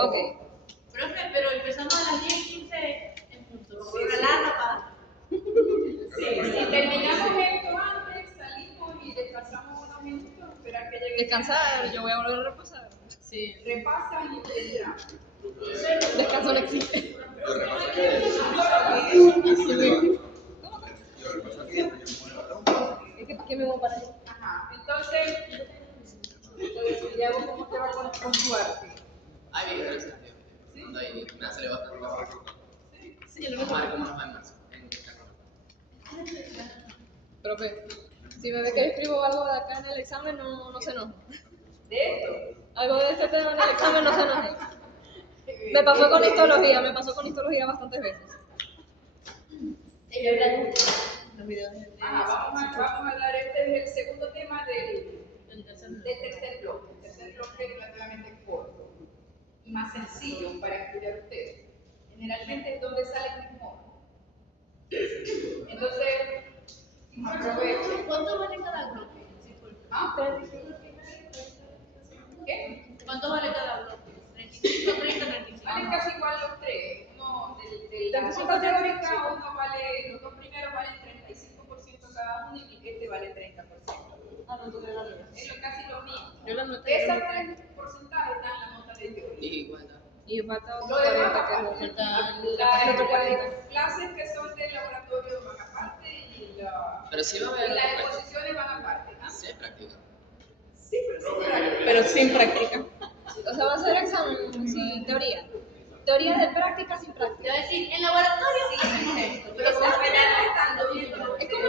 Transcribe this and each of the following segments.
Ok. Profe, pero empezamos a las 10:15 en punto. Sí, Una sí. larga para. Si terminamos esto antes, salimos y descansamos unos minutos, esperar que llegue. Descansar, yo voy a volver a reposar. Sí. Repasan y vendrán. Descanso no existe. Es que ¿para qué me voy para allá? Ajá. Entonces, Santiago, ¿cómo te va con tu arte? Ay, bien, gracias a Dios. Ando ahí, me ha salido bastante mejor. Sí, yo lo Vamos a ver meto. cómo nos va en marzo. En carnaval. Profe, si me ve que escribo algo de acá en el examen, no se enoje. ¿De esto? Algo de este tema en el examen, no se enoje. Me pasó con histología bastantes veces. Los videos de Vamos a hablar, este es el segundo tema del tercer bloque. El tercer bloque es relativamente corto y más sencillo para estudiar ustedes. Generalmente es donde salen mejor. Entonces, aprovechen. ¿Cuánto vale cada bloque? ¿Ah? ¿Qué? ¿Cuánto vale cada bloque? 35, 30, 35. Valen casi igual los tres. Uno de la nota teórica, los dos primeros valen 35% cada uno y este vale 30%. Ah, no, tú te lo Es casi lo mismo. Yo lo noté. Esas tres porcentajes dan la nota de teoría. Y igual, Y falta otro Lo demás 40 que es aparte. falta otro 40. Las clases que son del laboratorio van aparte y pero sí va a haber las práctica. exposiciones van aparte. ¿Ah? Sí hay práctica. Sí, pero sí práctica. Pero sin práctica. O sea, va a ser examen sin teoría. Teoría de práctica sin Te práctica. voy a decir, en laboratorio Sí, hacemos esto. pero como apenas estando viendo Es como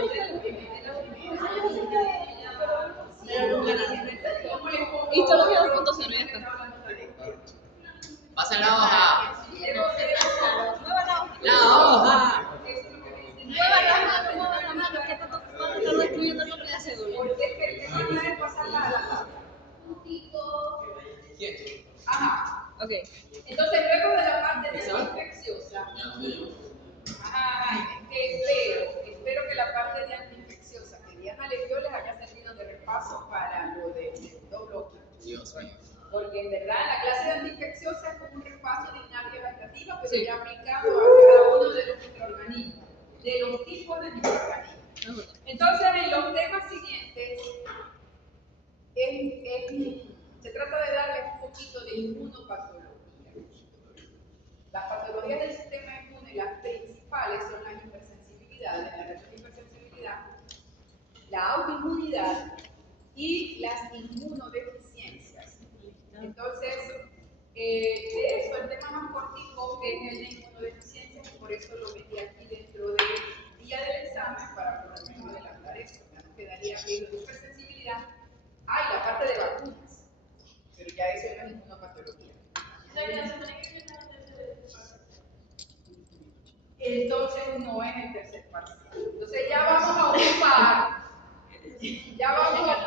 Pero nunca nadie. Histología 2.0, ya está. Pasen la hoja. Mueva la hoja. La hoja. Mueva la mano, que tanto están escribiendo el nombre de la cédula. Porque es que el tema no es pasar la tabla. Ajá. Ok. Entonces, luego de la parte de la infecciosa, espero que la parte de antiinfecciosa que Diana le dio les haya servido de repaso para lo de dos bloques. Dios mío. Porque en verdad la clase de antiinfecciosa es como un repaso de hipnoterapia vegetativa, pero Sí. ya aplicado a cada uno de los microorganismos, de los tipos de microorganismos. Entonces, en los temas siguientes, se trata de darles un poquito de inmunopatología. Las patologías del sistema inmune, las principales son las hipersensibilidades, la reacción de hipersensibilidad, la autoinmunidad y las inmunodeficiencias. Entonces, de eso, el tema más cortico es el de inmunodeficiencias, y por eso lo metí aquí dentro del día del examen para por lo menos adelantar eso. Ya no quedaría bien la hipersensibilidad. Hay la parte de vacunas, pero ya eso no es inmunopatología. Entonces no es el tercer parcial. Entonces ya vamos a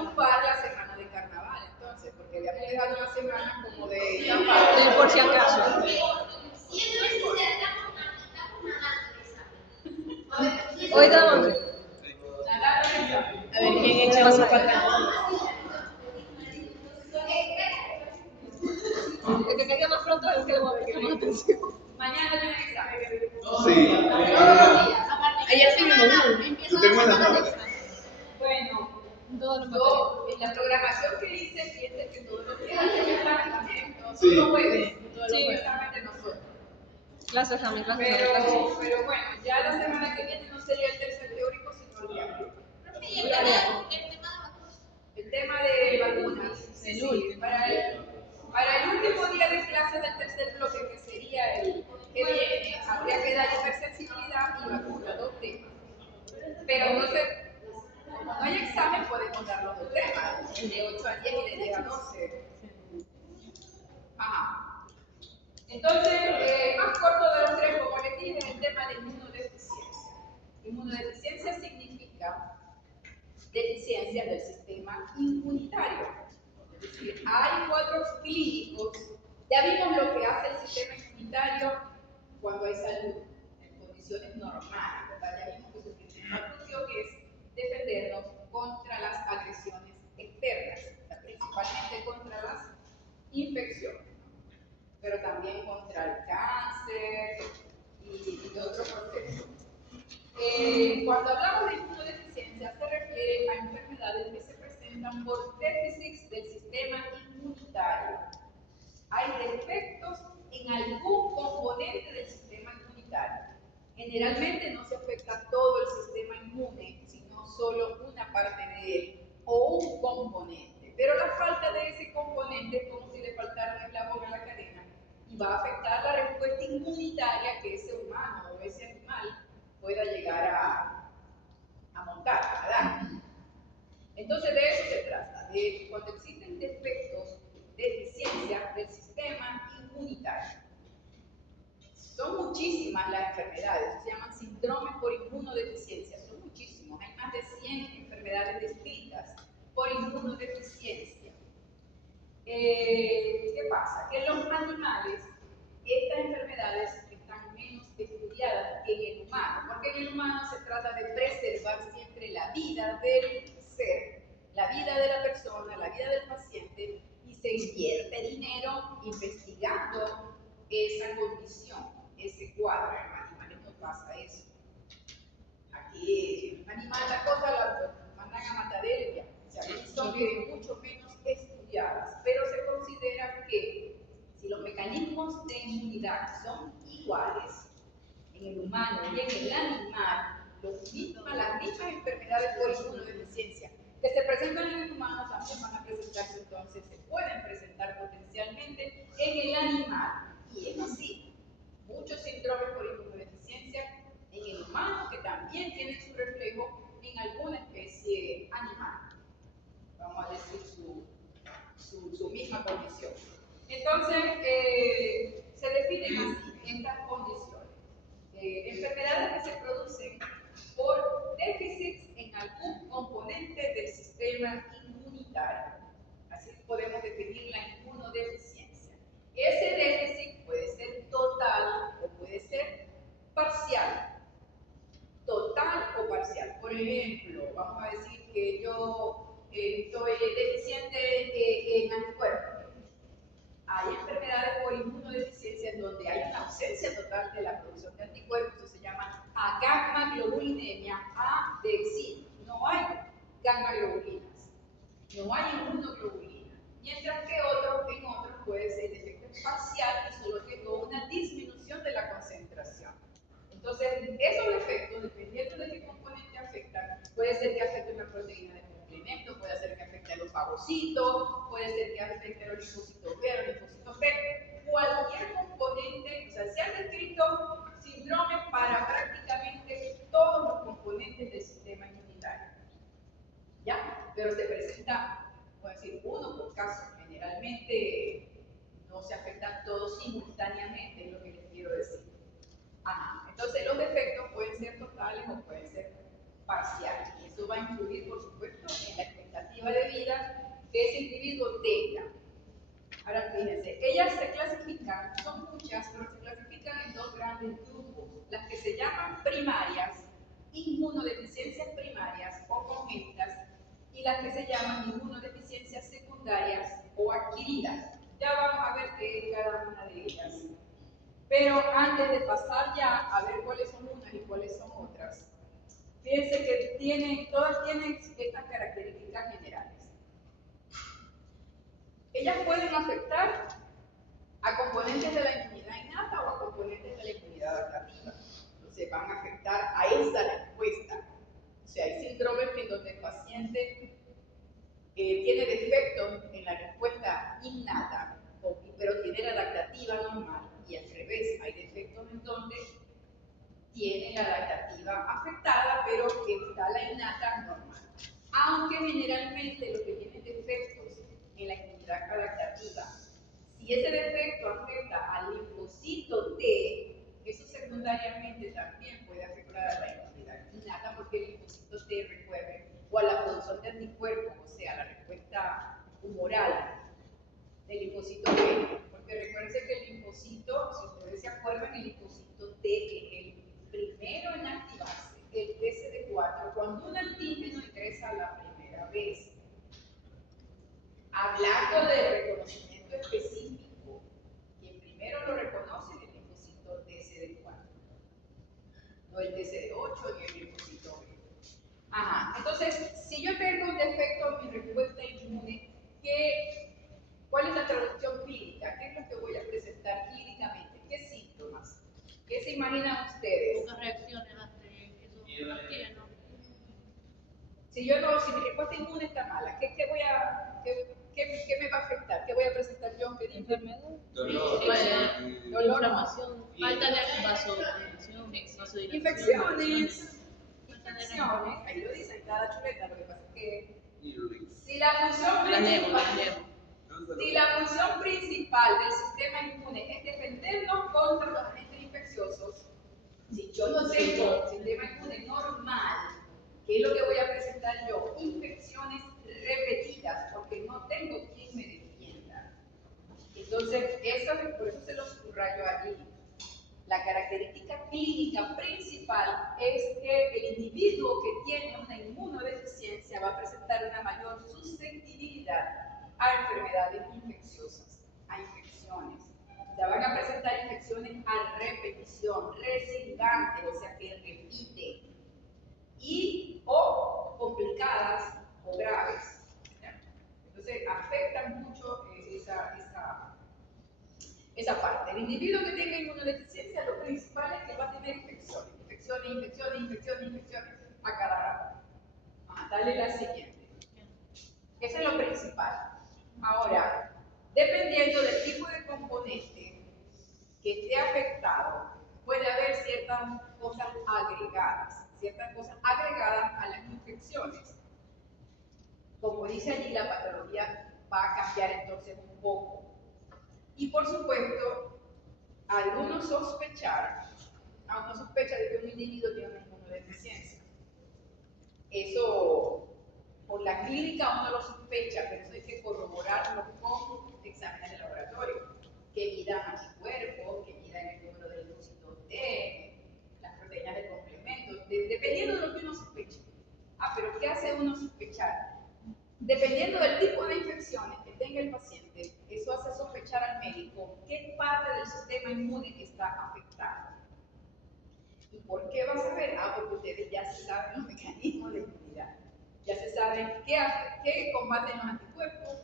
ocupar la semana de carnaval, entonces, porque habíamos dejado una semana como de Del por si acaso. Hoy estamos. A ver, ¿quién echa más para acá? El que caiga más pronto es el que le voy a prestar más atención. mañana tienen examen. Sí. Ayer sí me moví. Yo tengo en la tarde. Bueno, Todos los materiales. yo en la programación que hice, fíjense que todos los días hay examen también. Todos Sí. los jueves, Sí. los examen de nosotros. Clase examen, clase Pero examen. bueno, ya la semana que viene no sería el tercer teórico, sino el día primero. El tema de vacunas. El último. Para el último día de clase del tercer bloque, que sería el que viene, habría que dar hipersensibilidad y vacuna, dos temas. Pero entonces, como no hay examen, podemos dar los dos temas, el de 8 a 10 y de 10 a 12. Ajá. Entonces, más corto de los tres, como les dije, es el tema de inmunodeficiencia. Inmunodeficiencia significa deficiencia del sistema inmunitario. Es decir, hay cuadros clínicos. Ya vimos lo que hace el sistema inmunitario cuando hay salud, en condiciones normales, ¿verdad? Ya vimos que su principal función es defendernos contra las agresiones externas, principalmente contra las infecciones. pero también contra el cáncer y otros procesos. Cuando hablamos de inmunodeficiencia se refiere a enfermedades que se presentan por déficits del sistema inmunitario. Hay defectos en algún componente del sistema inmunitario. Generalmente no se afecta todo el sistema inmune, sino solo una parte de él o un componente. Pero la falta de ese componente es como si le faltara un eslabón a la cadena y va a afectar la respuesta inmunitaria que ese humano o ese animal pueda llegar a montar, a dar. Entonces de eso se trata, de cuando existen defectos, deficiencias del sistema inmunitario. Son muchísimas las enfermedades, se llaman síndromes por inmunodeficiencia, son muchísimos, hay más de 100 enfermedades descritas por inmunodeficiencia. ¿Qué pasa? Que en los animales estas enfermedades están menos estudiadas que en el humano, porque en el humano se trata de preservar siempre la vida del ser, la vida de la persona, la vida del paciente, y se invierte dinero investigando esa condición, ese cuadro. En los animales no pasa eso. Aquí, en un animal la cosa la mandan a matar él ya. O sea, son mucho menos estudiadas, pero se considera que si los mecanismos de inmunidad son iguales en el humano y en el animal, las mismas enfermedades por inmunodeficiencia que se presentan en el humano también van a presentarse, entonces se pueden presentar potencialmente en el animal. Y es así. Muchos síndromes por inmunodeficiencia en el humano que también tienen su reflejo en alguna especie animal. Vamos a decir su misma condición. Entonces, se definen así estas condiciones. Enfermedades que se producen por déficits en algún componente del sistema inmunitario. Así podemos definir la inmunodeficiencia. Ese déficit puede ser total o puede ser parcial. Total o parcial. Por ejemplo, vamos a decir que yo soy deficiente en anticuerpos. Hay enfermedades por inmunodeficiencia en donde hay una ausencia total de la producción de anticuerpos, eso se llama agamma-globulinemia A de sí. No hay gamma-globulinas, no hay inmunoglobulina. Mientras que en otros puede ser efecto parcial y solo tengo una disminución de la concentración. Entonces, esos defectos, dependiendo de qué componente afectan, puede ser que afecte una proteína de complemento, puede ser que afecte a los fagocitos, puede ser que afecte a los linfocitos B, a los linfocitos T, cualquier componente. O sea, se han descrito síndromes para prácticamente todos los componentes del sistema inmunitario. ¿Ya? Pero se presenta, puedo decir, uno por caso. Generalmente no se afectan todos simultáneamente, es lo que les quiero decir. Entonces los defectos pueden ser totales o pueden ser parciales. Y eso va a influir, por supuesto, en la expectativa de vida que ese individuo tenga. Ahora fíjense, ellas se clasifican, son muchas, pero se clasifican en dos grandes grupos. Las que se llaman primarias, inmunodeficiencias primarias o congénitas, y las que se llaman inmunodeficiencias secundarias o adquiridas. Ya vamos a ver qué es cada una de ellas. Pero antes de pasar ya a ver cuáles son unas y cuáles son otras, fíjense que todas tienen estas características generales. Ellas pueden afectar a componentes de la inmunidad innata o a componentes de la inmunidad adaptativa. Entonces van a afectar a esa respuesta. O sea, hay síndromes en donde el paciente tiene defectos en la respuesta innata, pero tiene la adaptativa normal. Y al revés, hay defectos en donde tiene la adaptativa afectada, pero está la innata normal. Aunque generalmente los que tienen defectos en la inmunidad adaptativa, si ese defecto afecta al linfocito T, eso secundariamente también puede afectar a la inmunidad innata, porque el linfocito T, recuerden, o a la producción de anticuerpos, o sea, la respuesta humoral del linfocito T. Porque recuerden que el linfocito, si ustedes se acuerdan, el linfocito T es el primero en activarse, el TCD4, cuando un antígeno ingresa la primera vez. Hablando de reconocimiento específico, quien imaginan ustedes? Pocas reacciones ante esos antígenos. Si mi respuesta inmune está mala, ¿qué me va a afectar? ¿Qué voy a presentar yo? ¿Qué Enfermedad. Dolor. Dolor. Inflamación, falta de vasodilatación. Infecciones. Ahí lo dice, ahí está la chuleta. Lo que pasa es que si la función principal del sistema inmune es defendernos contra los agentes infecciosos, si yo no tengo sistema inmune normal, ¿qué es lo que voy a presentar yo? Infecciones repetidas, porque no tengo quien me defienda. Entonces, por eso se lo subrayo allí. La característica clínica principal es que el individuo que tiene una inmunodeficiencia va a presentar una mayor susceptibilidad a enfermedades infecciosas, a infecciones. O sea, van a presentar infecciones a repetición, recidivantes, o sea, que repiten, o complicadas o graves. ¿Ya? Entonces, afectan mucho esa parte. El individuo que tenga inmunodeficiencia, lo principal es que va a tener infecciones a cada rato. Dale la siguiente. Eso es lo principal. Ahora, dependiendo del tipo de componente que esté afectado, puede haber ciertas cosas agregadas a las infecciones. Como dice allí, la patología va a cambiar entonces un poco. Y por supuesto, uno sospecha de que un individuo tiene una inmunodeficiencia. Eso, por la clínica uno lo sospecha, pero eso hay que corroborarlo con exámenes de laboratorio, que midan anticuerpos, que midan el número de linfocitos T, las proteínas de complemento, dependiendo de lo que uno sospeche. Pero ¿qué hace uno sospechar? Dependiendo del tipo de infecciones que tenga el paciente, eso hace sospechar al médico qué parte del sistema inmune está afectada. ¿Y por qué vas a ver? Porque ustedes ya se saben los mecanismos de inmunidad. Ya se saben qué combaten los anticuerpos,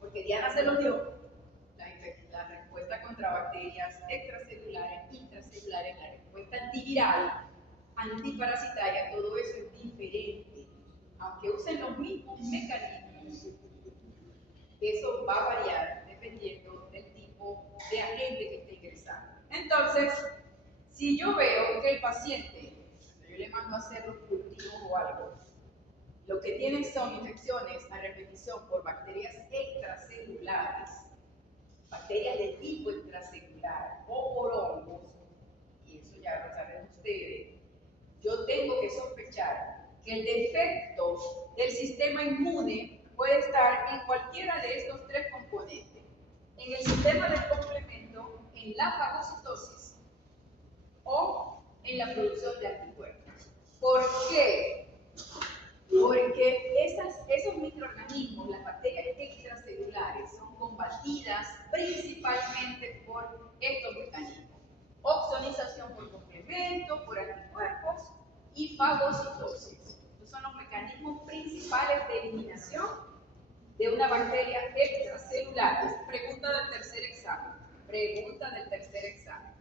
porque Diana se los dio. La respuesta contra bacterias extracelulares, intracelulares, la respuesta antiviral, antiparasitaria, todo eso es diferente. Aunque usen los mismos mecanismos, eso va a variar dependiendo del tipo de agente que esté ingresando. Entonces, si yo veo que el paciente, cuando yo le mando a hacer los cultivos o algo, lo que tienen son infecciones a repetición por bacterias extracelulares, bacterias de tipo extracelular o por hongos, y eso ya lo saben ustedes, yo tengo que sospechar que el defecto del sistema inmune puede estar en cualquiera de estos tres componentes. En el sistema del complemento, en la fagocitosis o en la producción de anticuerpos. ¿Por qué? Porque esos microorganismos, las bacterias extracelulares, son combatidas principalmente por estos mecanismos. Opsonización por complemento, por anticuerpos y fagocitosis. Estos son los mecanismos principales de eliminación de una bacteria extracelular. Es pregunta del tercer examen.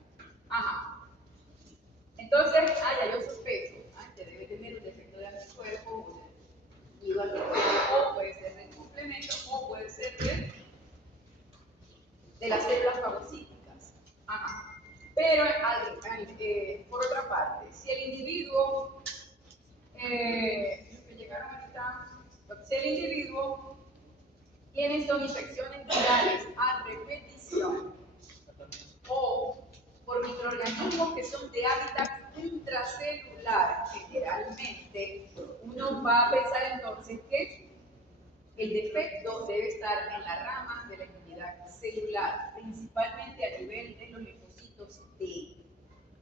Entonces, ya yo sospecho que debe tener un defecto de anticuerpo o puede ser del complemento o puede ser de las células fagocíticas. Pero, por otra parte, si el individuo, tiene son infecciones virales a repetición o por microorganismos que son de hábitat intracelular, generalmente uno va a pensar entonces que el defecto debe estar en la rama de la inmunidad celular, principalmente a nivel de los linfocitos T.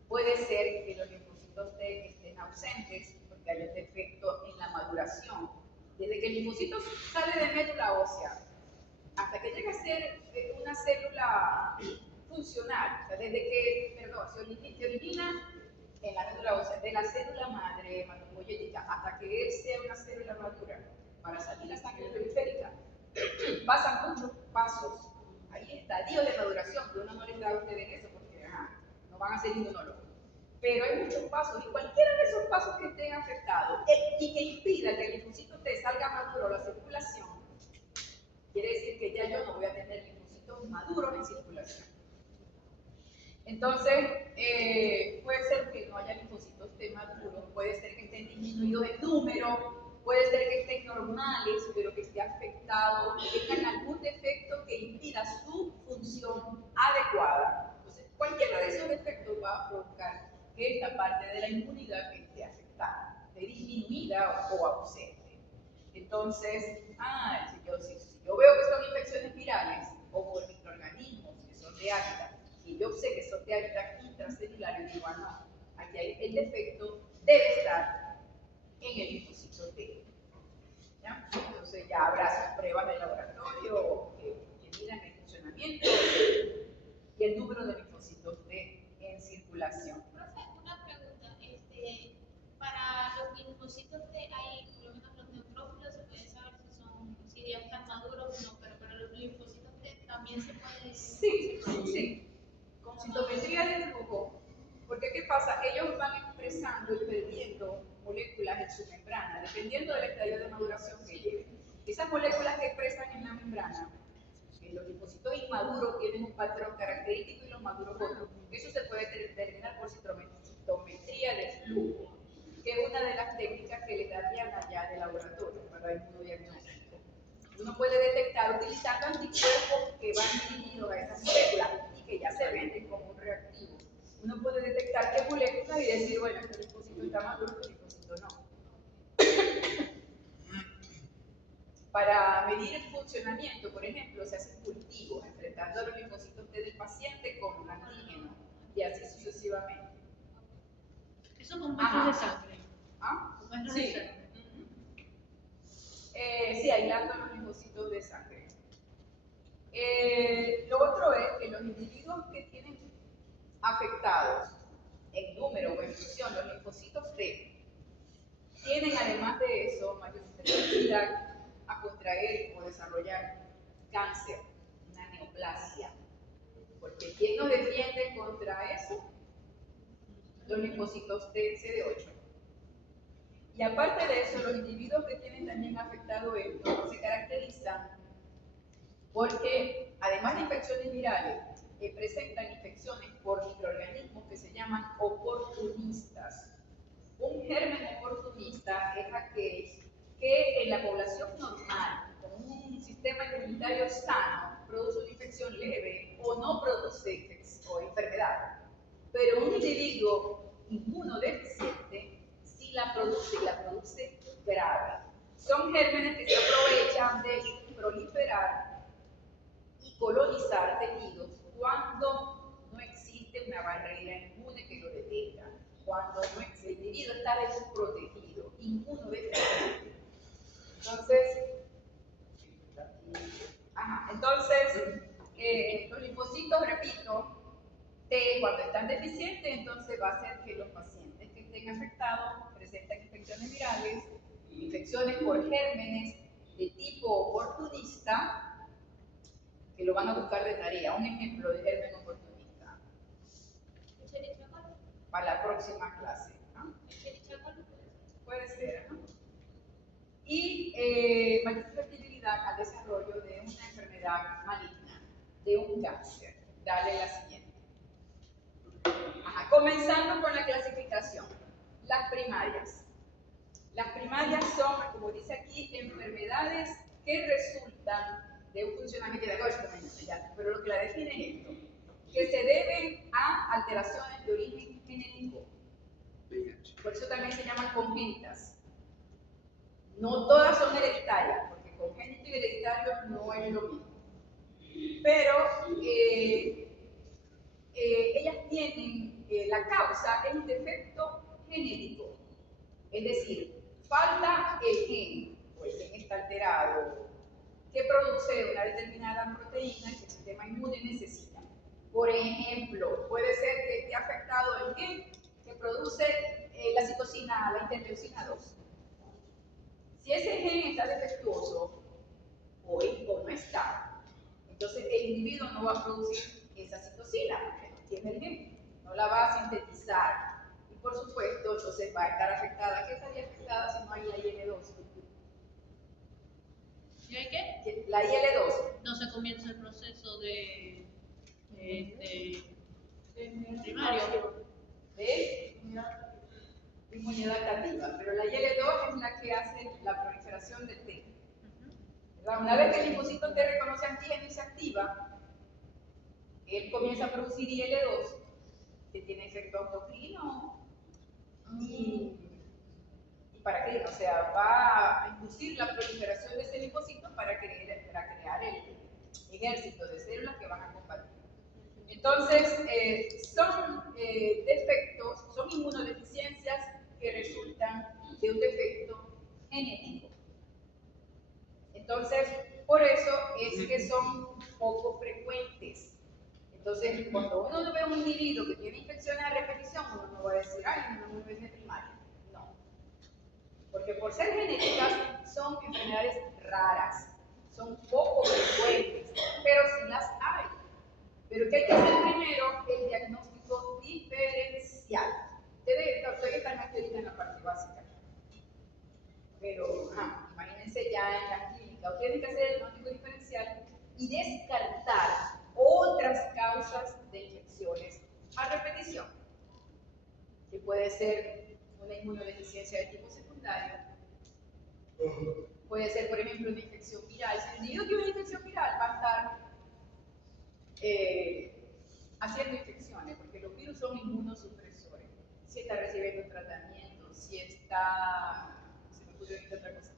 Puede ser que los linfocitos T estén ausentes porque hay un defecto en la maduración. Desde que el linfocito sale de médula ósea hasta que llega a ser una célula funcional, o sea, se origina en la médula ósea, de la célula madre hematopoyética, hasta que él sea una célula madura para salir la sangre periférica, pasan muchos pasos. Hay estadios de maduración, que uno no les da a ustedes eso porque no van a ser inmunólogos. Pero hay muchos pasos, y cualquiera de esos pasos que estén afectados y que impida que el linfocito T salga maduro a la circulación, quiere decir que ya yo no voy a tener linfocitos maduros en circulación. Entonces, puede ser que no haya linfocitos T maduros, puede ser que estén disminuidos en número, puede ser que estén normales, pero que esté afectado, que tengan algún defecto que impida su función adecuada. Entonces, cualquiera de esos defectos va a provocar que esta parte de la inmunidad esté afectada, esté disminuida o ausente. Entonces, si yo veo que son infecciones virales o por microorganismos que son de hábitat, y yo sé que son de hábitat intracelular, y digo, no, aquí hay el defecto, debe estar en el linfocito T. ¿Ya? Entonces ya habrá sus pruebas de laboratorio que midan el funcionamiento y el número de linfocitos T en circulación. Profe, una pregunta, para los linfocitos T hay, por lo menos los neutrófilos, se puede saber si ya están maduros o no, pero para los linfocitos T también se puede... Sí, con citometría de flujo, porque ¿qué pasa? Ellos van expresando y perdiendo moléculas en su membrana, dependiendo del estadio de maduración que lleven. Esas moléculas que expresan en la membrana, los linfocitos inmaduros tienen un patrón característico y los maduros otro. Eso se puede determinar por citometría de flujo, que es una de las técnicas que le darían allá de laboratorio para el inmunodiagnóstico. Uno puede detectar utilizando anticuerpos que van dirigidos a esas moléculas y que ya se venden como un reactivo. Uno puede detectar qué moléculas y decir, bueno, este linfocito está maduro, este linfocito no. Para medir el funcionamiento, por ejemplo, se hacen cultivos enfrentando a los linfocitos T del paciente con un antígeno y así sucesivamente. Eso con muestras de sangre. ¿Ah? Con muestras Sí. de sangre. Sí, aislando los linfocitos de sangre. Lo otro es que los individuos que tienen afectados en número o en función los linfocitos T tienen además de eso mayor susceptibilidad a contraer o desarrollar cáncer, una neoplasia. Porque ¿quién nos defiende contra eso? Los linfocitos T CD8. Y aparte de eso, los individuos que tienen también afectado esto se caracterizan porque, además de infecciones virales, presentan infecciones por microorganismos que se llaman oportunistas. Un germen oportunista es aquel que en la población normal, con un sistema inmunitario sano, produce una infección leve o no produce enfermedad. Pero un individuo inmunodeficiente sí la produce y la produce grave. Son gérmenes que se aprovechan de proliferar y colonizar tejidos cuando no existe una barrera inmune que lo detenga, cuando el individuo está desprotegido, inmunodeficiente. Entonces, los linfocitos, repito, T, cuando están deficientes, entonces va a hacer que los pacientes que estén afectados presenten infecciones virales, infecciones por gérmenes de tipo oportunista, que lo van a buscar de tarea. Un ejemplo de germen oportunista para la próxima clase, ¿no? Puede ser, ¿no? Y mayor susceptibilidad al desarrollo de una enfermedad maligna, de un cáncer. Dale la siguiente. Comenzando con la clasificación. Las primarias. Las primarias son, como dice aquí, enfermedades que resultan de un funcionamiento pero lo que la define es esto, que se deben a alteraciones de origen genético. Por eso también se llaman congénitas. No todas son hereditarias, porque congénito y hereditario no es lo mismo. Pero ellas tienen, la causa es un defecto genético. Es decir, falta el gen, o el gen está alterado, que produce una determinada proteína que el sistema inmune necesita. Por ejemplo, puede ser que esté afectado el gen que produce la citosina, la interleucina 2. Si ese gen está defectuoso o no está, entonces el individuo no va a producir esa citosina, porque no tiene el gen, no la va a sintetizar. por supuesto, entonces va a estar afectada. ¿Qué estaría afectada si no hay la IL-2? ¿Y hay qué? La IL-2. No se comienza el proceso de primario. De inmunidad adaptativa, pero la IL-2 es la que hace la proliferación de T. ¿Verdad? Una vez que el linfocito T reconoce antígeno y se activa, él comienza a producir IL-2, que tiene efecto autocrino y paracrino, o sea, va a inducir la proliferación de ese linfocito para crear el ejército de células que van a combatir. Entonces, son defectos, son inmunodeficiencias que resultan de un defecto genético. Entonces, por eso es que son poco frecuentes. Entonces, cuando uno ve a un individuo que tiene infecciones a repetición, uno no va a decir, ay, no es de primaria. No. Porque por ser genéticas, son enfermedades raras, son poco frecuentes, pero sí las hay. Pero ¿qué hay que hacer primero? El diagnóstico diferencial. Ustedes están aquí ahorita en la parte básica. Pero imagínense ya en la clínica. Ustedes tienen que hacer el diagnóstico diferencial y descartar otras causas de infecciones a repetición. Que puede ser una inmunodeficiencia de tipo secundario. Puede ser, por ejemplo, una infección viral. Si el individuo tiene una infección viral, va a estar haciendo infecciones, porque los virus son inmunosupresores. Si está recibiendo un tratamiento, si está... se me ocurrió ahorita otra cosa.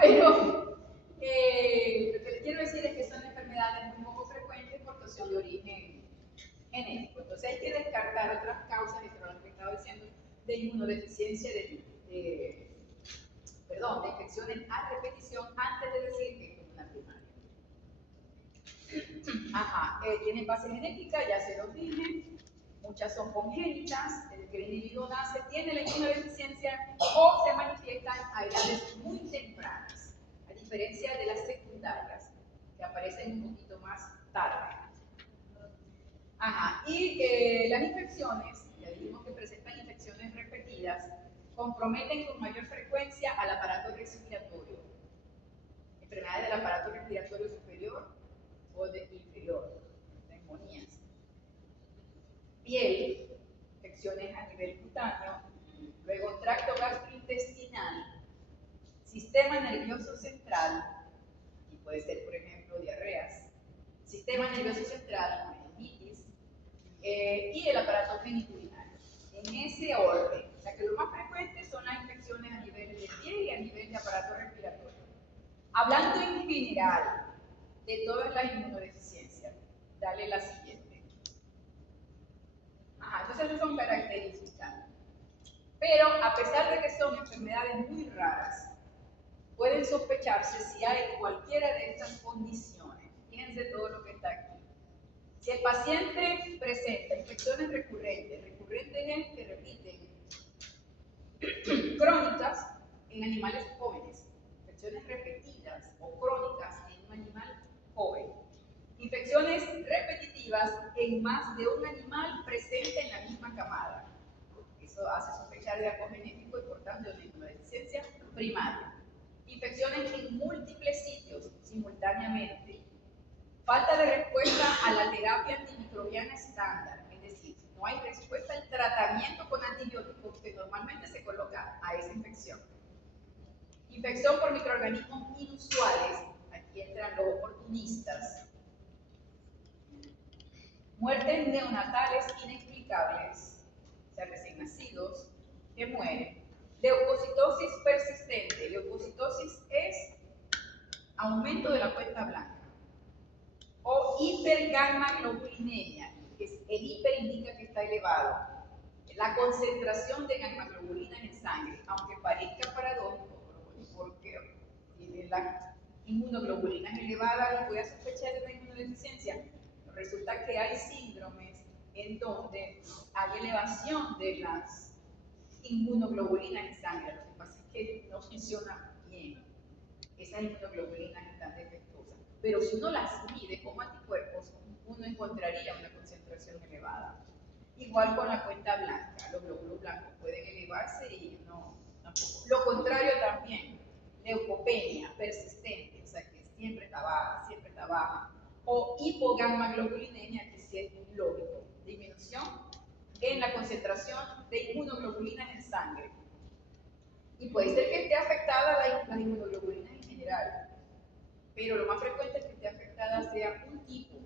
Pero lo que les quiero decir es que son enfermedades muy poco frecuentes porque son de origen genético. Entonces hay que descartar otras causas, entre las que estaba diciendo, de inmunodeficiencia de infecciones a repetición antes de decir que es una primaria. Tienen base genética, ya se los dije, muchas son congénitas, desde que el individuo nace tiene la inmunodeficiencia o se manifiestan a edades muy tempranas, a diferencia de las secundarias, que aparecen un poquito más tarde. Y las infecciones, ya dijimos que presentan infecciones repetidas, comprometen con mayor frecuencia al aparato respiratorio, enfermedades del aparato respiratorio superior o de inferior, neumonías. Piel, infecciones a nivel cutáneo, luego tracto gastrointestinal, sistema nervioso central, y puede ser, por ejemplo, diarreas, sistema nervioso central, meningitis, y el aparato geniturinario. En ese orden, o sea que lo más frecuente son las infecciones a nivel de piel y a nivel de aparato respiratorio. Hablando en general de todas las inmunodeficiencias, dale la siguiente. Entonces esas son características. Pero a pesar de que son enfermedades muy raras, pueden sospecharse si hay cualquiera de estas condiciones. Fíjense todo lo que está aquí. Si el paciente presenta infecciones recurrentes es que repiten, crónicas en animales jóvenes, infecciones repetidas o crónicas en un animal joven, infecciones repetitivas en más de un animal presente en la misma camada. Eso hace sospechar de algo genético y por tanto de una inmunodeficiencia primaria. Infecciones en múltiples sitios simultáneamente. Falta de respuesta a la terapia antimicrobiana estándar, es decir, no hay respuesta al tratamiento con antibióticos que normalmente se coloca a esa infección. Infección por microorganismos inusuales, aquí entran los oportunistas. Muertes neonatales inexplicables, o sea, recién nacidos que mueren. Leucocitosis persistente. Leucocitosis es aumento de la cuenta blanca. O hipergammaglobulinemia, que el hiper indica que está elevado. La concentración de gamma-globulinas en sangre, aunque parezca paradójico, porque tiene la inmunoglobulina es elevada y voy a sospechar de una inmunodeficiencia, resulta que hay síndromes en donde hay elevación de las inmunoglobulinas en sangre. Lo que pasa es que no funciona bien. Esas inmunoglobulinas están defectuosas. Pero si uno las mide como anticuerpos, uno encontraría una concentración elevada. Igual con la cuenta blanca, los glóbulos blancos pueden elevarse y no, tampoco. Lo contrario también, leucopenia persistente, o sea que siempre está baja, o hipogamaglobulinemia, que sí es lógico, disminución en la concentración de inmunoglobulinas en sangre. Y puede ser que esté afectada las inmunoglobulinas en general, pero lo más frecuente es que esté afectada sea un tipo,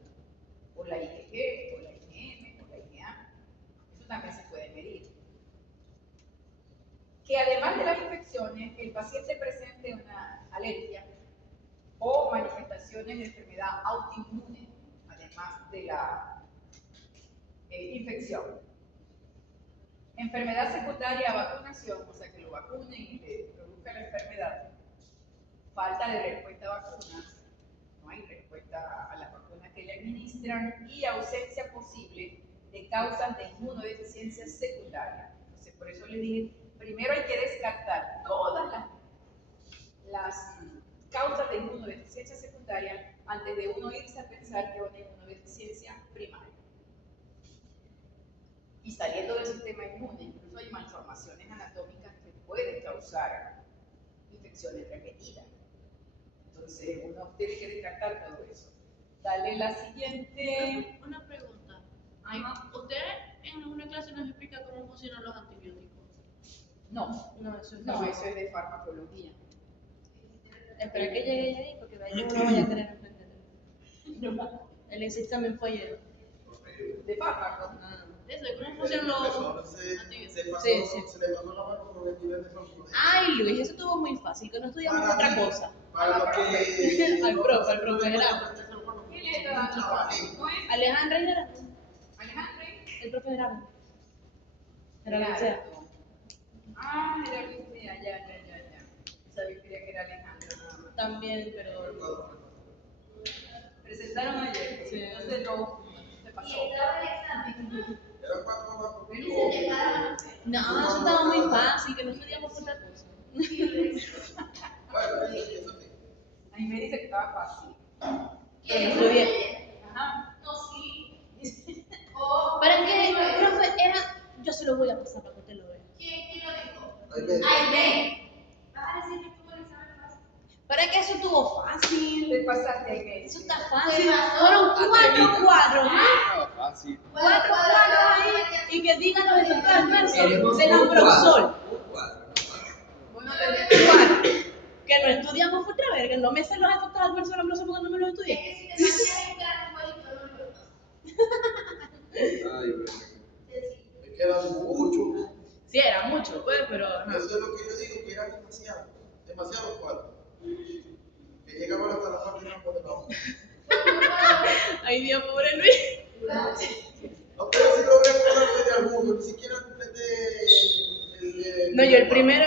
o la IgG, o la IgM, o la IgA. Eso también se puede medir. Que además de las infecciones, el paciente presente una alergia o manifestaciones de enfermedad autoinmune, además de la infección. Enfermedad secundaria a vacunación, o sea que lo vacunen y le produzca la enfermedad. Falta de respuesta a vacunas, no hay respuesta a las vacunas que le administran, y ausencia posible de causas de inmunodeficiencia secundaria. Entonces, por eso les dije, primero hay que descartar todas las causas de inmunodeficiencia secundaria antes de uno irse a pensar que es una inmunodeficiencia primaria. Y saliendo del sistema inmune, incluso hay malformaciones anatómicas que pueden causar infecciones repetidas. Entonces, uno tiene que descartar todo eso. Dale la siguiente. Una pregunta. ¿Usted en una clase nos explica cómo funcionan los antibióticos? No, eso es de farmacología. Espera que llegue ahí porque de ahí no voy a querer entender. El examen fue ayer. De fármaco. Eso, ¿cómo funcionan los antibióticos? Se le pasó la mano por el nivel de farmacología. Ay, Luis, eso estuvo muy fácil, que no estudiamos otra cosa. Para lo que... Al profe Gerardo. ¿Quién le está dando fármaco? Alejandra y Gerardo. Alejandro. El profe Gerardo. Gerardo Licea. Ah, Gerardo Licea, ya. Sabía que era Alejandro nada más. También, pero. Presentaron ayer, Sí. entonces no se pasó. Eran 4 farmacologías. No, eso estaba muy fácil, que no estudiamos otra cosa. Bueno, eso sí. A mí me dice que estaba fácil. Pero no estudié. Ajá. No, sí. Pero es que, profe, era. Yo se lo voy a pasar para que usted lo vea. ¿Quién lo dijo? Ahí ven. ¿Vas a decir que tuvo el examen fácil? Pero es que eso estuvo fácil. Te pasaste ahí, Eso está fácil. ¿Qué pasó? Fueron 4 cuadros, ¿no? Fácil. 4 cuadros ahí. Y que digan los efectos adversos del ambrosol. Bueno, Igual. Que no estudiamos fue otra verga. No me sé los efectos adversos del ambrosol porque no me los Es estudié. que si te cambias en claro, igualito, no lo pasa. Ay, bueno. Me quedan mucho. Sí, era mucho, pues, pero. Eso es lo que yo digo, que eran demasiados cuadros. Que llegaban hasta la parte de abajo de la hoja. Ay, Dios, pobre Luis. No, pero si logré acordarme de alguno, ni siquiera completé el de... No, yo el primero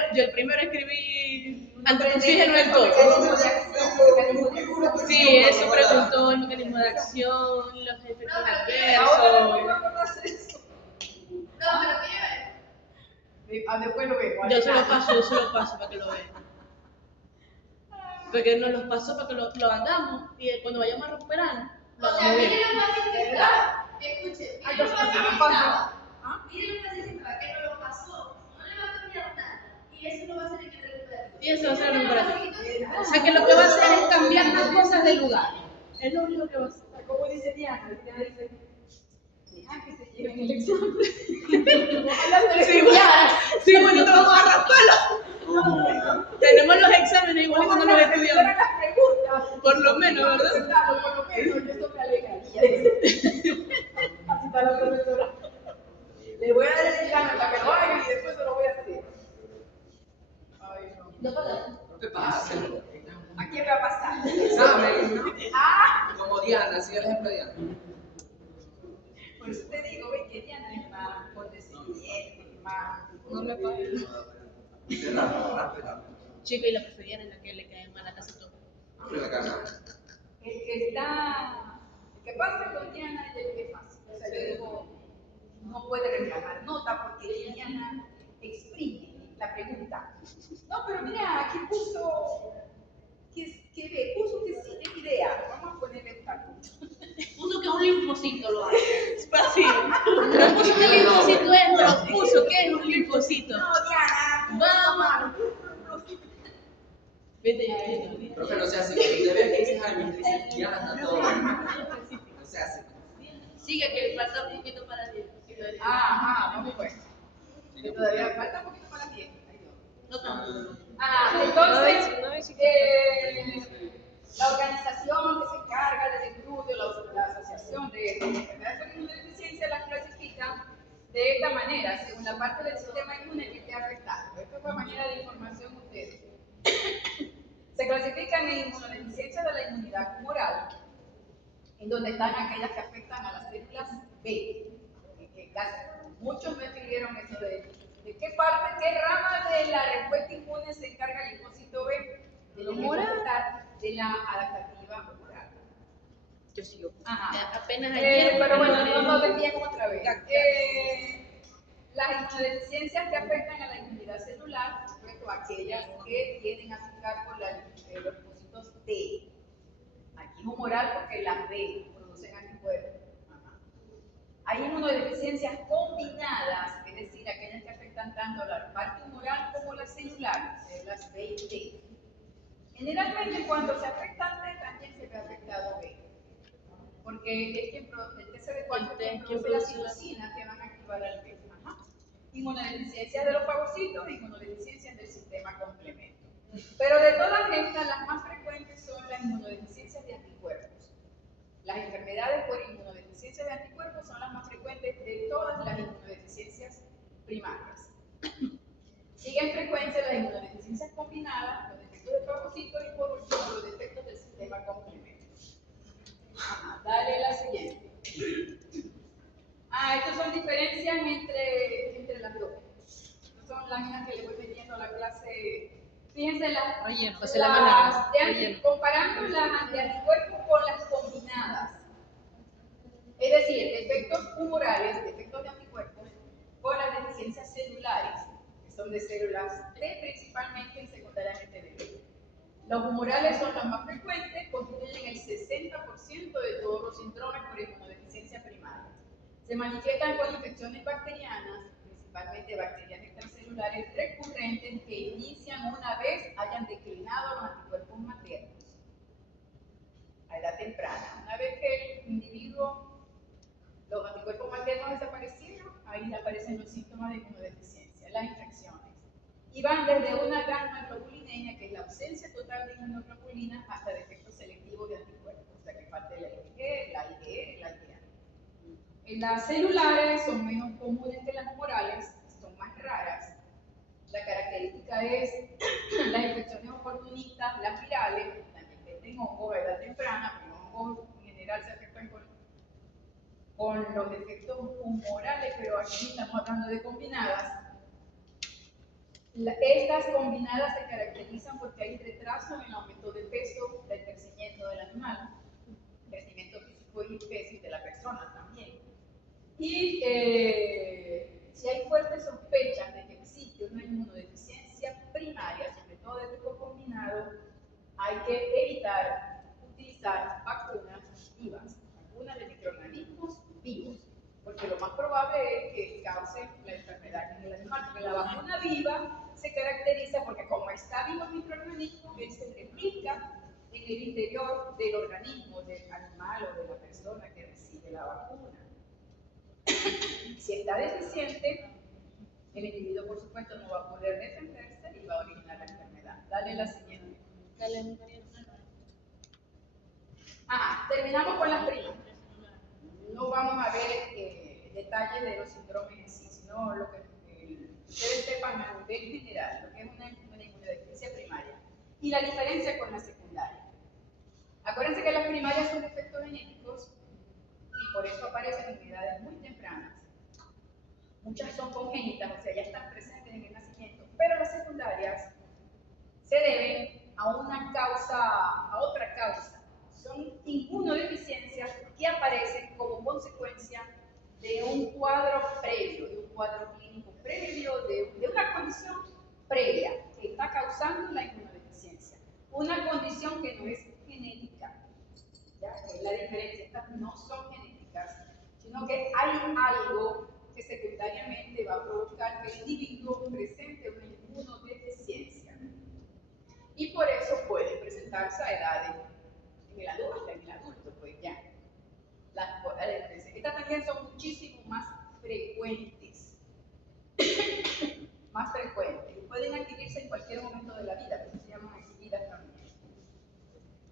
escribí antioxígeno del todo. Sí, eso preguntó el mecanismo de acción, los efectos ahora no adversos. me acordaste de eso. No, pero quiere ver. Después lo vemos. Yo se lo paso para que lo vean. Porque nos los pasó para que lo hagamos y cuando vayamos a recuperar, lo O sea, hagamos bien. miren lo fácil que estaba. Escuche, Ay, miren lo yo fácil que estaba estaba. ¿Ah? Miren lo fácil que estaba, que no lo pasó. No le va a cambiar nada. Y eso no va a ser el que recupera. Y eso va a ser la recuperación. O sea que lo que va a hacer es cambiar las cosas de lugar. Es lo único que va a hacer. Como dice Diana dice, deja que se lleven el examen. Sí, bueno, te vamos a raspar. Tenemos los exámenes igual cuando los estudiamos. las preguntas. Por lo menos, ¿verdad? Claro, por lo menos, y eso me alegraría. Así está la profesora. Le voy a dar el examen para que lo haga y después se lo voy a hacer. Ay, no. ¿Qué pasa? ¿A quién me va a pasar? Examen, ¿no? Ah, Como Diana, así el ejemplo de Diana. por eso te digo, ve que Diana es más condescendiente, más. No me pasa. Rápido. Chico, y la preferían en la que le caen mal a casi todo. En la casa. El que pasa con Diana es el que es fácil. O sea, yo digo, no puede reclamar nota porque Diana exprime la pregunta. No, pero mira, aquí puso que puso que sí tiene idea. Vamos a ponerle esta. Puso que un linfocito lo hace. Es fácil. no puso que el linfocito es, pero puso que es un linfocito. No, Diana, Vamos. Vete ya. Profe, no sea así. Usted ve que dice Jaime y dice, ya está todo. No sea así. Sigue que falta un poquito para 10. Vamos pues. Que todavía falta un poquito para 10. No tanto. Entonces, la organización que se encarga del estudio, la asociación de enfermedades por inmunodeficiencia, las clasifica de esta manera, según la parte del sistema inmune que esté afectado. Esto es una manera de información de ustedes. Se clasifican en inmunodeficiencia de la inmunidad humoral, en donde están aquellas que afectan a las células B. Que muchos me escribieron eso de qué parte, qué rama de la respuesta inmune se encarga el linfocito B, de la inmunidad, de la adaptativa humoral. Yo sigo. Ajá. Apenas ayer. Pero bueno, no nos desviemos otra vez. Las inmunodeficiencias que afectan a la inmunidad celular, por supuesto, aquellas que tienen a su cargo los linfocitos T. Aquí humoral porque las B producen anticuerpos. Hay inmunodeficiencias combinadas, es decir, aquellas que afectan tanto la parte humoral como la celular, las B y T. Generalmente cuando se afecta T también se ve afectado B, porque es quien produce la citocina que van a activar al B. Inmunodeficiencias de los fagocitos e inmunodeficiencias del sistema complemento. Pero de todas estas, las más frecuentes son las inmunodeficiencias de anticuerpos. Las enfermedades por inmunodeficiencia de anticuerpos son las más frecuentes de todas las inmunodeficiencias primarias. Siguen frecuencia las inmunodeficiencias combinadas, los defectos de fagocitos y por último los defectos del sistema complemento. Dale la siguiente. Estas son diferencias entre las dos. Estas son láminas que le voy metiendo a la clase. Fíjense Relleno. Comparando las de anticuerpos con las combinadas. Es decir, defectos humorales, defectos de anticuerpos, con las deficiencias celulares, que son de células T principalmente y secundariamente de B. Los humorales son los más frecuentes, constituyen el 60% de todos los síndromes por inmunodeficiencia primaria. Se manifiestan con infecciones bacterianas, principalmente bacterias extracelulares recurrentes que inician una vez hayan declinado los anticuerpos maternos a edad temprana. Una vez que el individuo, los anticuerpos maternos desaparecieron, ahí aparecen los síntomas de inmunodeficiencia, las infecciones. Y van desde una gamma globulinemia, que es la ausencia total de inmunoglobulina, hasta defectos selectivos de anticuerpos, o sea que falta la IgG, la IgR, la IgA. Las celulares son menos comunes que las humorales, son más raras. La característica es las infecciones oportunistas, las virales, también tienen hongos a edad temprana, pero los hongos en general se afectan con los defectos humorales, pero aquí estamos hablando de combinadas. Estas combinadas se caracterizan porque hay retraso en el aumento de peso del crecimiento del animal, crecimiento físico y peso de la persona también. Y si hay fuertes sospechas de que existe una inmunodeficiencia primaria, sobre todo de tipo combinado, hay que evitar utilizar vacunas vivas, vacunas de microorganismos vivos, porque lo más probable es que cause la enfermedad en el animal, porque la vacuna viva se caracteriza porque como está vivo el microorganismo, él se replica en el interior del organismo, del animal o de la persona que recibe la vacuna. Si está deficiente, el individuo por supuesto no va a poder defenderse y va a originar la enfermedad. Dale la siguiente. Dale, Terminamos con las primas. No vamos a ver detalles de los síndromes en sí, sino lo que ustedes sepan a nivel general, lo que es una inmunodeficiencia primaria. Y la diferencia con la secundaria. Acuérdense que las primarias son defectos genéticos y por eso aparecen en edades muy tempranas. Muchas son congénitas, o sea, ya están presentes en el nacimiento, pero las secundarias se deben a otra causa. Son inmunodeficiencias que aparecen como consecuencia de un cuadro previo, de un cuadro clínico previo, de una condición previa que está causando la inmunodeficiencia. Una condición que no es genética, ¿ya? Que es la diferencia, estas no son genéticas, sino que hay algo secundariamente va a provocar que el individuo presente una inmunodeficiencia. Y por eso puede presentarse a edades en el adulto, hasta en el adulto, pues ya. Estas también son muchísimo más frecuentes. Más frecuentes. Y pueden adquirirse en cualquier momento de la vida, pero se llaman adquiridas también.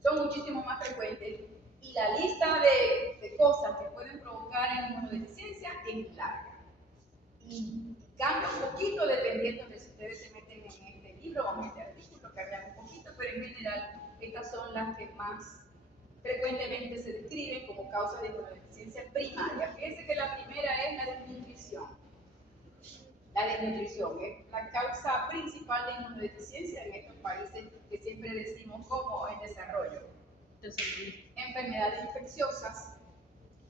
Son muchísimo más frecuentes. Y la lista de cosas que pueden provocar inmunodeficiencia es larga. Y cambia un poquito dependiendo de si ustedes se meten en este libro o en este artículo, cambia un poquito, pero en general estas son las que más frecuentemente se describen como causa de inmunodeficiencia primaria. Fíjense que la primera es la desnutrición. La desnutrición es la causa principal de inmunodeficiencia en estos países que siempre decimos como en desarrollo. Enfermedades infecciosas,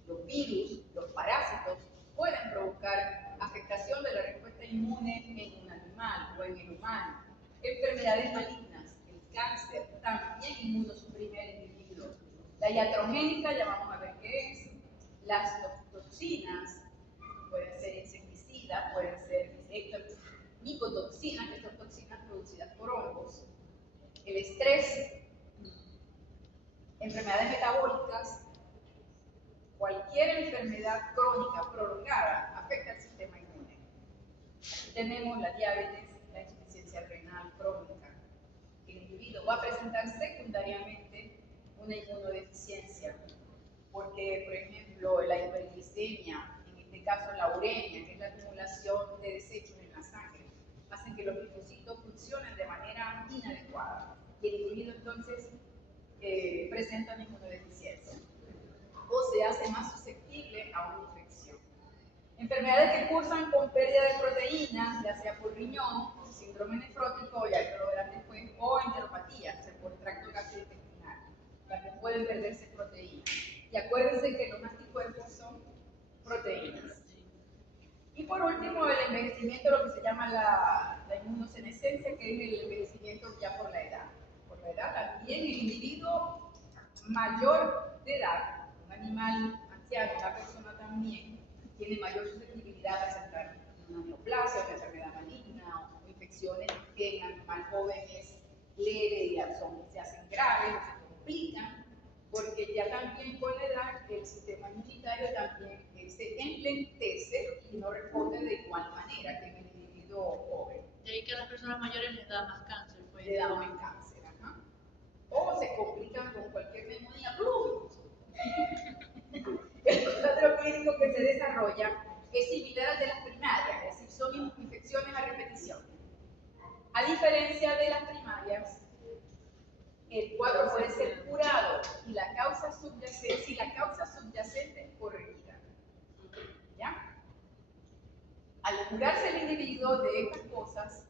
los virus, los parásitos pueden provocar afectación de la respuesta inmune en un animal o en el humano. Enfermedades malignas, el cáncer también inmunosuprime al individuo. La iatrogénica, ya vamos a ver qué es. Las toxinas, pueden ser insecticidas, pueden ser micotoxinas, que son toxinas producidas por hongos. El estrés, enfermedades metabólicas, cualquier enfermedad crónica prolongada afecta al sistema inmune. Aquí tenemos la diabetes, la insuficiencia renal crónica. El individuo va a presentar secundariamente una inmunodeficiencia, porque, por ejemplo, la hiperglicemia, en este caso la uremia, que es la acumulación de desechos en la sangre, hacen que los linfocitos funcionen de manera inadecuada. Y el individuo entonces presenta una inmunodeficiencia o se hace más susceptible a una infección. Enfermedades que cursan con pérdida de proteínas, ya sea por riñón, síndrome nefrótico, ya que lo verán después, o enteropatía, o sea, por tracto gastrointestinal, también pueden perderse proteínas. Y acuérdense que los anticuerpos son proteínas. Y por último, el envejecimiento, lo que se llama la inmunosenescencia, que es el envejecimiento ya por la edad. Por la edad también el individuo mayor de edad, un animal anciano, una persona también, tiene mayor susceptibilidad a presentar una neoplasia, una enfermedad maligna o infecciones que en animal joven es leve y se hacen graves o se complican, porque ya también con la edad el sistema inmunitario también se enlentece y no responde de igual manera que en el individuo joven. De ahí que a las personas mayores les da más cáncer. Pues, Le da más cáncer, ajá. O se complican con cualquier neumonía. El cuadro clínico que se desarrolla es similar al de las primarias, es decir, son infecciones a repetición. A diferencia de las primarias, el cuadro puede ser curado y la causa subyacente, si la causa subyacente es corregida. ¿Ya? Al curarse el individuo de estas cosas,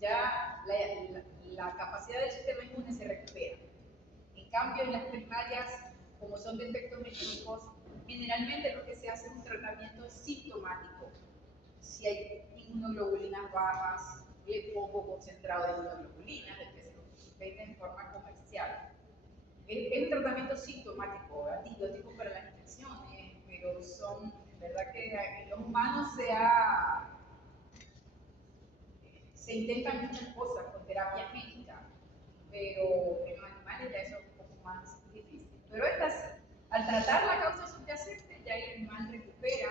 ya la capacidad del sistema inmune se recupera. En cambio, en las primarias, como son defectos genéticos, generalmente lo que se hace es un tratamiento sintomático. Si hay inmunoglobulinas bajas, le pongo concentrado de inmunoglobulinas, el que se vende en forma comercial. Es un tratamiento sintomático, antibiótico para las infecciones, pero son, verdad que en los humanos se intentan muchas cosas con terapia médica, pero en los animales ya eso es un poco más difícil. Pero al tratar la causa subyacente, ya el animal recupera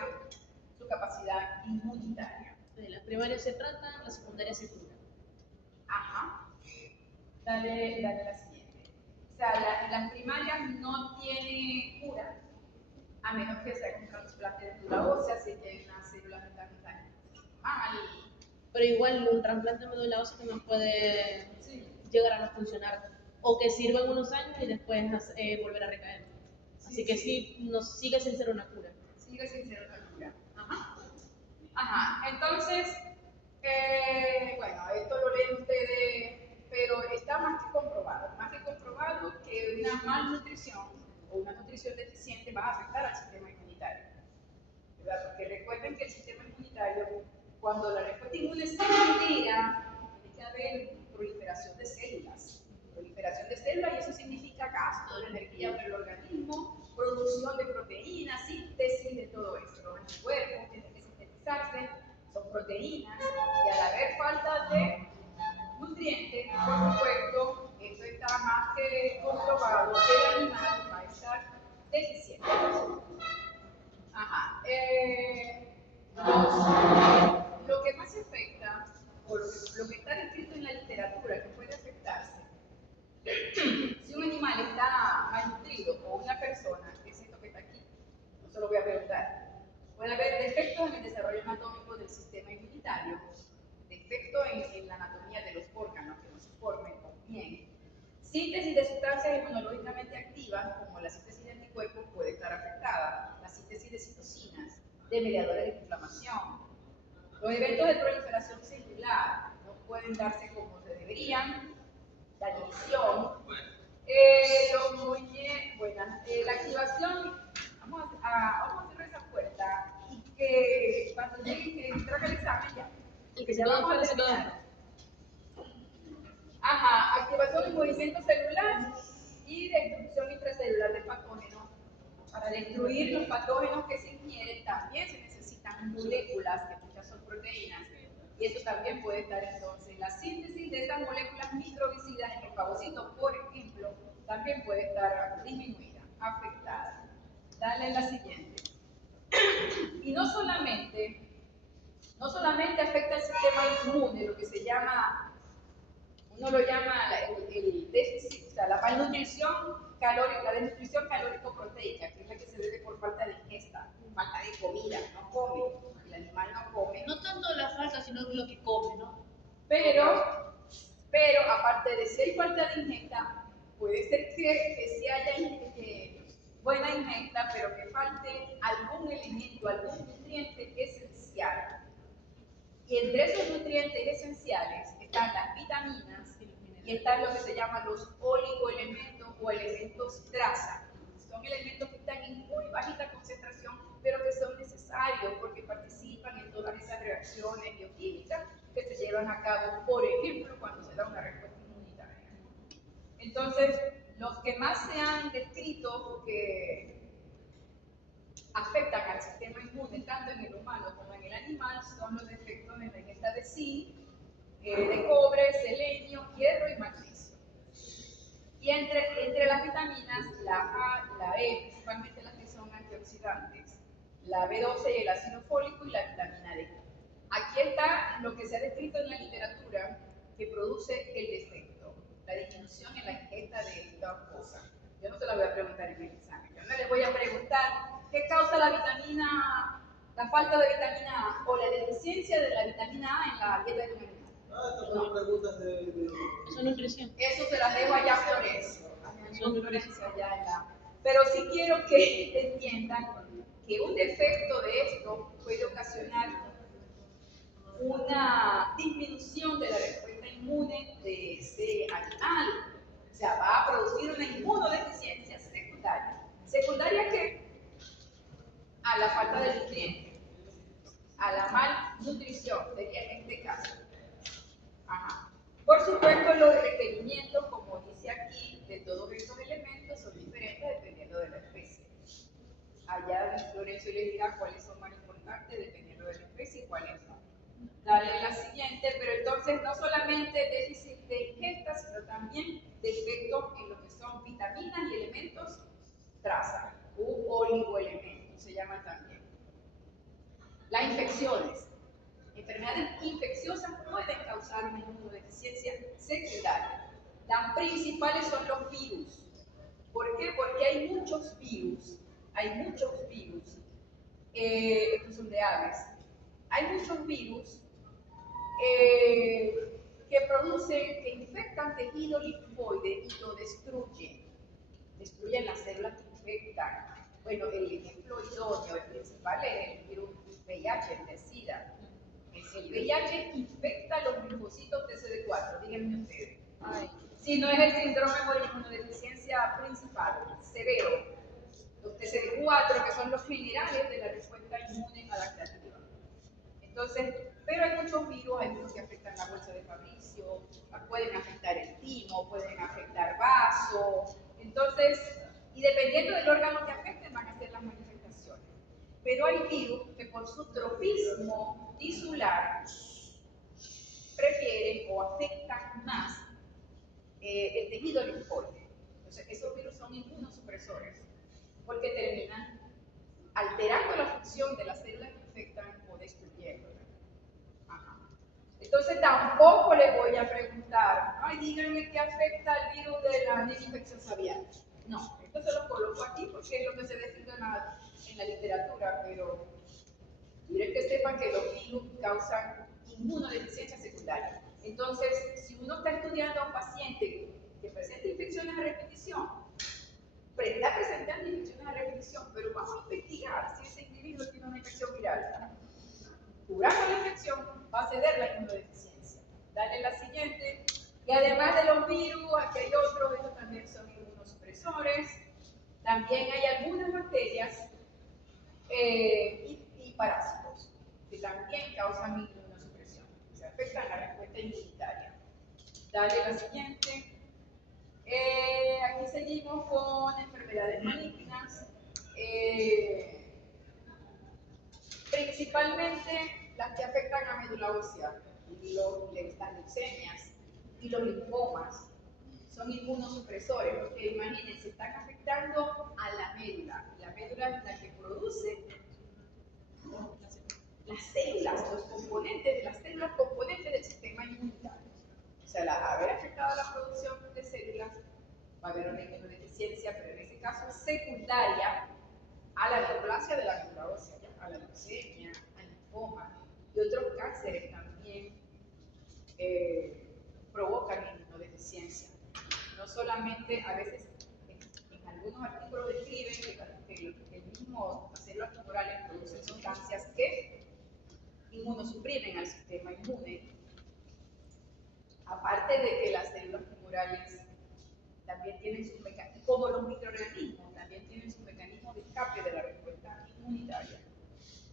su capacidad inmunitaria. De las primarias se tratan, las secundarias se curan. Ajá. Dale la siguiente. O sea, las primarias no tienen cura, a menos que se haga un trasplante de médula ósea, si que hay unas células están mal. Pero igual un trasplante de médula ósea también puede llegar a no funcionar o que sirva en unos años y después volver a recaer. Así que sí, nos sigue sin ser una cura. Sigue sin ser una cura. Ajá. Entonces, bueno, esto lo leen ustedes, pero está más que comprobado que una malnutrición o una nutrición deficiente va a afectar al sistema inmunitario. ¿Verdad? Porque recuerden que el sistema inmunitario, cuando la respuesta inmune se altera, tiene que haber proliferación de células. Proliferación de células, y eso significa gasto de energía para el organismo, producción de proteínas, síntesis de todo esto. Los anticuerpos tienen que proteínas, y al haber falta de nutrientes, por supuesto, eso está más que comprobado, el animal va a estar deficiente. Ajá. Lo que más afecta, o lo que está descrito en la literatura que puede afectarse, si un animal está malnutrido o una persona, que es esto que está aquí, no se lo voy a preguntar, puede haber defectos en el desarrollo anatómico del sistema inmunitario, defectos en la anatomía de los órganos que no se formen bien, síntesis de sustancias inmunológicamente activas, como la síntesis de anticuerpos, puede estar afectada, la síntesis de citocinas, de mediadores de inflamación. Los eventos de proliferación celular no pueden darse como se deberían, la división, la activación, vamos a cerrar esa puerta y que cuando lleguen, que entrar al examen ya, y que ya vamos a terminar. Ajá, activación del movimiento celular y destrucción intracelular de patógenos. Para destruir los patógenos que se ingieren también se necesitan moléculas, que muchas son proteínas, y eso también puede estar entonces. La síntesis de estas moléculas microbicidas en el fagocito, por ejemplo, también puede estar disminuida, afectada. Dale la siguiente. Y no solamente afecta el sistema inmune, lo que se llama, uno lo llama el déficit, o sea, la malnutrición calórica, la desnutrición calórico-proteica, que es la que se debe por falta de ingesta, falta de comida, no come, el animal no come. No tanto la falta, sino lo que come, ¿no? Pero aparte de si hay falta de ingesta, puede ser que sí haya buena ingesta, pero que falte algún elemento, algún nutriente esencial. Y entre esos nutrientes esenciales están las vitaminas y están lo que se llaman los oligoelementos o elementos traza. Son elementos que están en muy bajita concentración, pero que son necesarios porque participan en todas esas reacciones bioquímicas que se llevan a cabo, por ejemplo, cuando se da una respuesta inmunitaria. Entonces, los que más se han descrito que afectan al sistema inmune, tanto en el humano como en el animal, son los defectos en la ingesta de zinc, de cobre, selenio, hierro y magnesio. Y entre las vitaminas, la A, la E, principalmente las que son antioxidantes, la B12 y el ácido fólico y la vitamina D. Aquí está lo que se ha descrito en la literatura que produce el defecto, la disminución en la ingesta de estas cosas. Yo no se la voy a preguntar en el examen, yo no les voy a preguntar qué causa la falta de vitamina A o la deficiencia de la vitamina A en la dieta de un animal. Estas son preguntas de Eso es nutrición. Eso se las dejo allá a Florencia. Pero sí quiero que entiendan que un defecto de esto puede ocasionar una disminución de la respuesta inmune de ese animal. O sea, va a producir una inmunodeficiencia secundaria. ¿Secundaria qué? A la falta de nutrientes, a la malnutrición, sería en este caso. Ajá. Por supuesto, los requerimientos, como dice aquí, de todos estos elementos son diferentes dependiendo de la especie. Allá Florencio les dirá cuáles son más importantes dependiendo de la especie y cuáles no. Dale la siguiente, pero entonces no solamente déficit de ingesta, sino también defectos en lo que son vitaminas y elementos traza, u oligoelementos, se llaman también. Las infecciones. Enfermedades infecciosas pueden causar una inmunodeficiencia secundaria. Las principales son los virus. ¿Por qué? Porque hay muchos virus. Estos son de aves. Hay muchos virus que infectan tejido linfoide y lo destruyen. Destruyen las células que infectan. Bueno, el ejemplo idóneo, el principal es el virus VIH, el de SIDA. El VIH infecta los linfocitos de CD4, díganme ustedes. Si no es el síndrome por inmunodeficiencia principal, severo, los TCD4, que son los generales de la respuesta inmune adaptativa. Entonces, pero hay muchos virus, hay muchos que afectan la bolsa de Fabricio, pueden afectar el timo, pueden afectar vaso. Entonces, y dependiendo del órgano que afecten, van a ser las manifestaciones. Pero hay virus que por su tropismo tisular prefieren o afectan más el tejido linfóide. Entonces, esos virus son inmunosupresores porque terminan alterando la función de las células que infectan o destruyéndolas. Ajá. Entonces, tampoco le voy a preguntar, ay, díganme qué afecta el virus de la anemia infecciosa aviar. No, esto se lo coloco aquí porque es lo que se describe en la literatura, pero quiero que sepan que los virus causan inmunodeficiencia secundaria. Entonces, si uno está estudiando a un paciente que presenta infecciones a repetición, está presentando infecciones a repetición, pero vamos a investigar si ese individuo tiene una infección viral. Curando la infección, va a ceder la inmunodeficiencia. Dale la siguiente. Y además de los virus, aquí hay otros, estos también son inmunosupresores. También hay algunas bacterias y parásitos que también causan inmunosupresión, se afectan la respuesta inmunitaria. Dale la siguiente. Aquí seguimos con enfermedades malignas, principalmente las que afectan a médula ósea, las leucemias y los linfomas. Son inmunosupresores, porque imagínense, están afectando a la médula. La médula es la que produce las células, los componentes, las células componentes del sistema inmunitario. O sea, al haber afectado la producción de células, va a haber una inmunodeficiencia, pero en este caso es secundaria a la neoplasia de la médula ósea, a la leucemia, al linfoma y otros cánceres también provocan inmunodeficiencia. No solamente, a veces en algunos artículos describen que el mismo las células tumorales producen sustancias que inmunosuprimen al sistema inmune. Aparte de que las células tumorales también tienen sus mecanismos, como los microorganismos, también tienen su mecanismo de escape de la respuesta inmunitaria.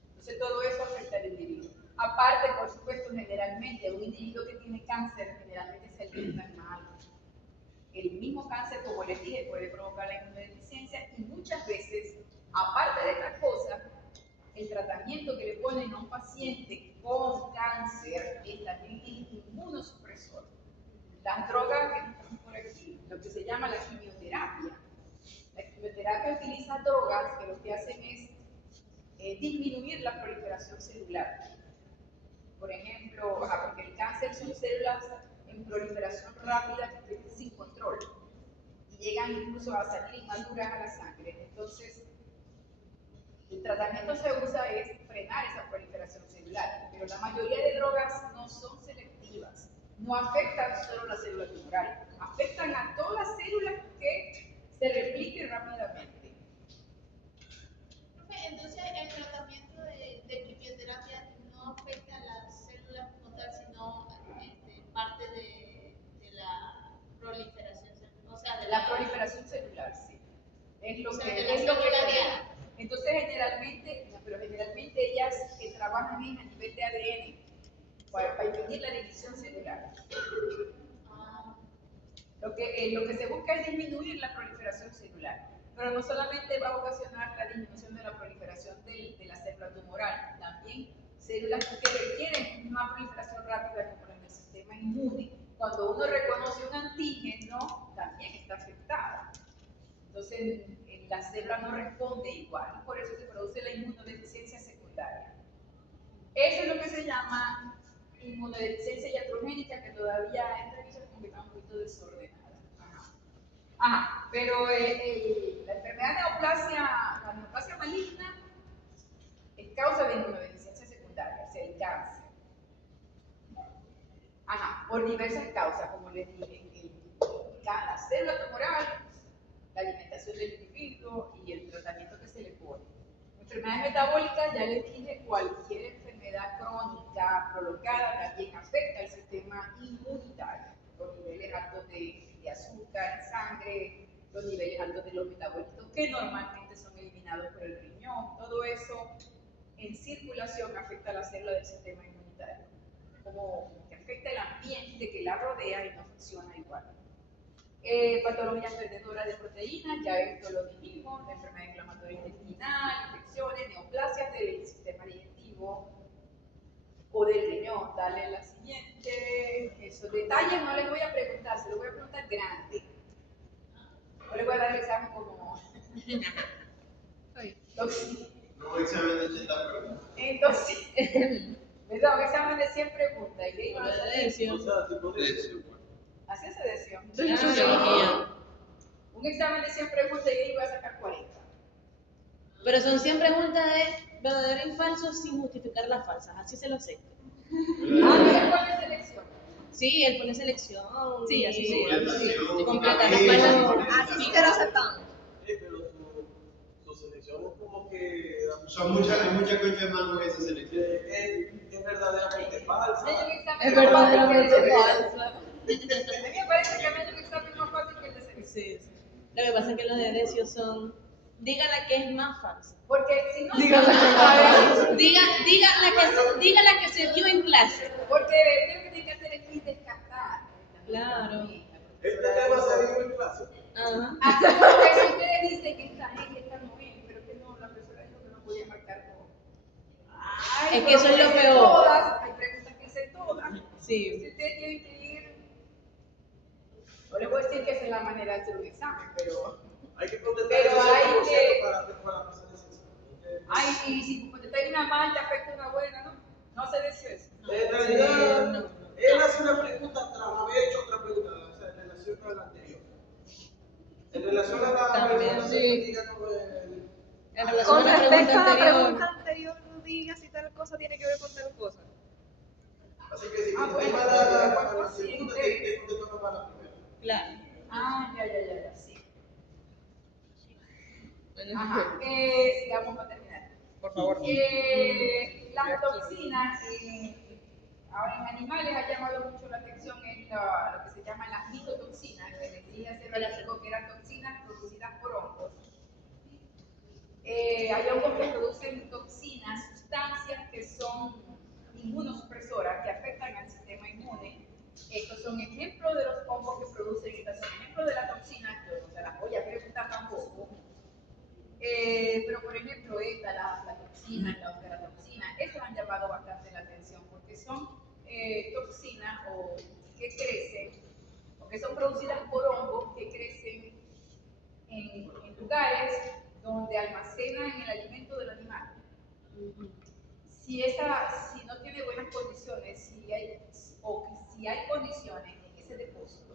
Entonces todo eso afecta al individuo. Aparte, por supuesto, generalmente un individuo que tiene cáncer generalmente se alimenta mal. El mismo cáncer, como les dije, puede provocar la inmunodeficiencia y muchas veces, aparte de estas cosas, el tratamiento que le ponen a un paciente con cáncer es también inmunosupresor. Las drogas que están por aquí, lo que se llama la quimioterapia. La quimioterapia utiliza drogas que lo que hacen es disminuir la proliferación celular. Por ejemplo, porque el cáncer son células en proliferación rápida que crecen sin control y llegan incluso a salir inmaduras a la sangre. Entonces, el tratamiento se usa es frenar esa proliferación celular, pero la mayoría de drogas no son selectivas, no afectan solo la célula tumoral, afectan a todas las células que se repliquen rápidamente. Profe, entonces el tratamiento de quimioterapia no afecta a las células como tal, sino parte de la proliferación celular, o sea, de La proliferación celular, sí. Es lo o sea, que de la es lo que célula frena. diana. Entonces, generalmente ellas trabajan a nivel de ADN para impedir la división celular. Lo que se busca es disminuir la proliferación celular, pero no solamente va a ocasionar la disminución de la proliferación de la célula tumoral, también células que requieren una proliferación rápida como en el sistema inmune. Cuando uno reconoce un antígeno, también está afectada. Entonces, la célula no responde igual, y por eso se produce la inmunodeficiencia secundaria. Eso es lo que se llama inmunodeficiencia iatrogénica, que todavía esta revisión como que está un poquito desordenada. Ajá, pero la enfermedad la neoplasia maligna es causa de inmunodeficiencia secundaria, o sea, el cáncer. Ajá, por diversas causas, como les dije, la célula tumoral, la alimentación del individuo y el tratamiento que se le pone. Enfermedades metabólicas, ya les dije, cualquier enfermedad crónica prolongada también afecta al sistema inmunitario, los niveles altos de azúcar en sangre, los niveles altos de los metabolitos que normalmente son eliminados por el riñón, todo eso en circulación afecta a la célula del sistema inmunitario, como que afecta el ambiente que la rodea y no funciona igual. Patología perdedora de proteínas, ya esto lo dijimos, la enfermedad inflamatoria intestinal, infecciones, neoplasias, dale la siguiente. Esos detalles no les voy a preguntar, se los voy a preguntar grande. No les voy a dar el examen como toxina. No, examen de 80 preguntas. Entonces, ¿verdad? Un examen de 100 preguntas. ¿Y qué iban a Lo de hacer? Decio. O sea, tipo de eso. Así se decía. Un examen de 100 preguntas y yo iba a sacar 40. Pero son 100 preguntas de verdadero y falso sin justificar las falsas, así se lo sé. ¿Qué pone selección? Sí, él pone selección. Sí, así sí. Y completa las falsas. Así se lo aceptamos. Pero su selección es como que Son muchas conchas de mango en esa selección. es verdaderamente falsa. Hay un examen Es más fácil verdaderamente que el de falsa. A mí me parece que hay un examen más fácil que el de selección. Sí, sí. Lo que pasa es que los de Decio son. Diga la que es más falsa. Porque si no, Dígame que no. Diga la que se dio en clase. porque lo que tiene que hacer es descartar. Claro. Este tema se dijo en clase. Ajá. Hasta porque si ustedes dicen que esta es y esta no es, pero que no, la profesora dijo que no podía marcar todo. Ay, Es que eso es lo pero peor. Todas, hay preguntas que hice todas. Sí. Si ustedes tienen que ir, no les voy a decir que esa es la manera de hacer un examen, pero Hay que protestar Pero ese hay 100% que- para pasar ese examen. ay, y si contestáis una mal, te afecta una buena, ¿no? No se dice eso. En realidad, él hace una pregunta atrás, había hecho otra pregunta, o sea, en relación a la anterior. En relación a la También, pregunta sí. que diga con el... En relación Con a la respecto pregunta a la anterior. pregunta anterior, no digas si tal cosa tiene que ver con tal cosa. Así que si Ah, contestas bueno, para la pues, segunda, sí. te contestamos para la primera. Claro. Ah, ya, sí. Bueno, Ajá, sigamos para terminar. Por favor. Las toxinas, ahora en animales ha llamado mucho la atención lo que se llaman las mitotoxinas, que les dije hace ratito que eran toxinas producidas por hongos. Hay hongos que producen toxinas, sustancias que son inmunosupresoras, que afectan al sistema inmune. Estos son ejemplos de los hongos que producen, estas son ejemplos de las toxinas, yo no se las voy a preguntar tampoco. Pero por ejemplo, la toxina, la oxalotoxina, estos han llamado bastante la atención porque son toxinas que crecen, o que son producidas por hongos que crecen en lugares donde almacenan el alimento del animal. Si no tiene buenas condiciones, si hay condiciones en ese depósito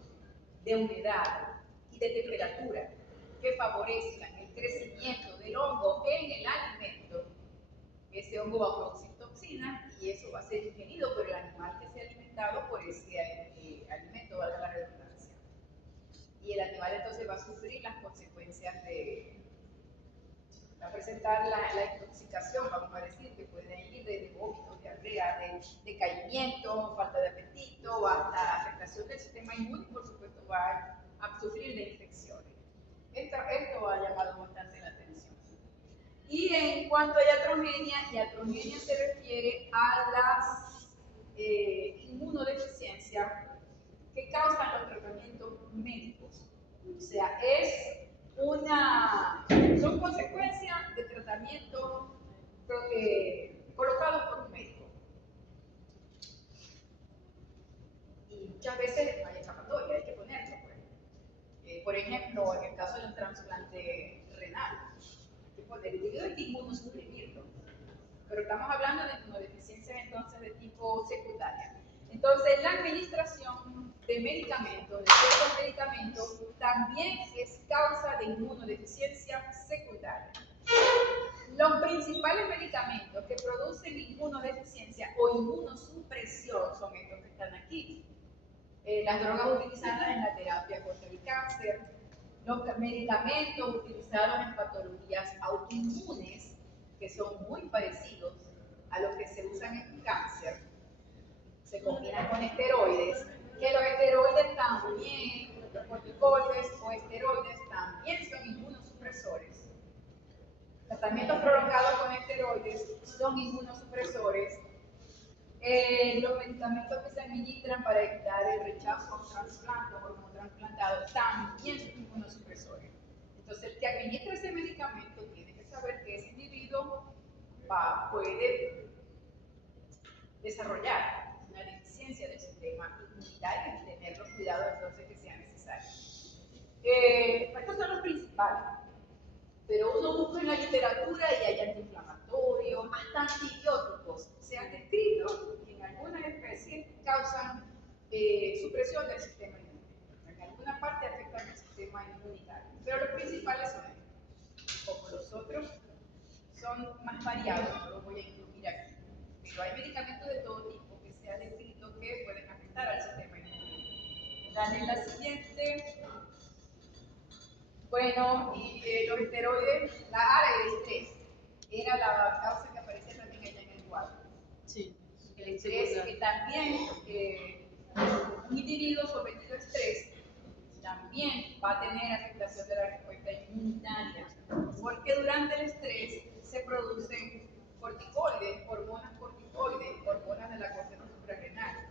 de humedad y de temperatura que favorezcan el crecimiento del hongo en el alimento, ese hongo va a producir toxinas y eso va a ser ingerido por el animal que se ha alimentado por ese alimento, valga la redundancia. Y el animal entonces va a sufrir las consecuencias va a presentar la intoxicación, vamos a decir, que puede ir desde vómitos, diarrea, de decaimiento, falta de apetito, hasta afectación del sistema inmune y por supuesto va a sufrir de infecciones. Esto ha llamado bastante la atención. Y en cuanto a iatrogenia se refiere a las inmunodeficiencias que causan los tratamientos médicos. O sea, son consecuencias de tratamiento colocados por un médico. Y muchas veces no hay escapatoria, hay que ponerlo. Pues. Por ejemplo, en el caso del trasplante renal, el individuo hay que inmunosuprimirlo. Pero estamos hablando de inmunodeficiencias entonces de tipo secundaria. Entonces, la administración de medicamentos, de ciertos medicamentos, también es causa de inmunodeficiencia secundaria. Los principales medicamentos que producen inmunodeficiencia o inmunosupresión son estos que están aquí. Las drogas utilizadas en la terapia contra el cáncer, los medicamentos utilizados en patologías autoinmunes, que son muy parecidos a los que se usan en cáncer, se combinan con esteroides, que los esteroides también, los corticoides o esteroides también son inmunosupresores. Tratamientos prolongados con esteroides son inmunosupresores. Los medicamentos que se administran para evitar el rechazo a un trasplante o hormón trasplantado también son inmunosupresores. Entonces, el que administra ese medicamento tiene que saber que ese individuo puede desarrollar una eficiencia del sistema inmunitario y tener los cuidados entonces que sean necesarios. Estos son los principales, pero uno busca en la literatura y hay antiinflamatorios, hasta antibióticos. Se ha descrito que en algunas especies causan supresión del sistema inmunitario. En alguna parte afectan el sistema inmunitario, pero los principales son estos. Como los otros son más variados, no los voy a incluir aquí. Pero hay medicamentos de todo tipo que se ha descrito que pueden afectar al sistema inmunitario. Dale la siguiente. Bueno, y los esteroides, la área del estrés, era la causa que aparece también allá en el cuadro. Sí. El estrés, que también un individuo sometido a estrés también va a tener afectación de la respuesta inmunitaria, porque durante el estrés se producen corticoides, hormonas de la corteza suprarrenal.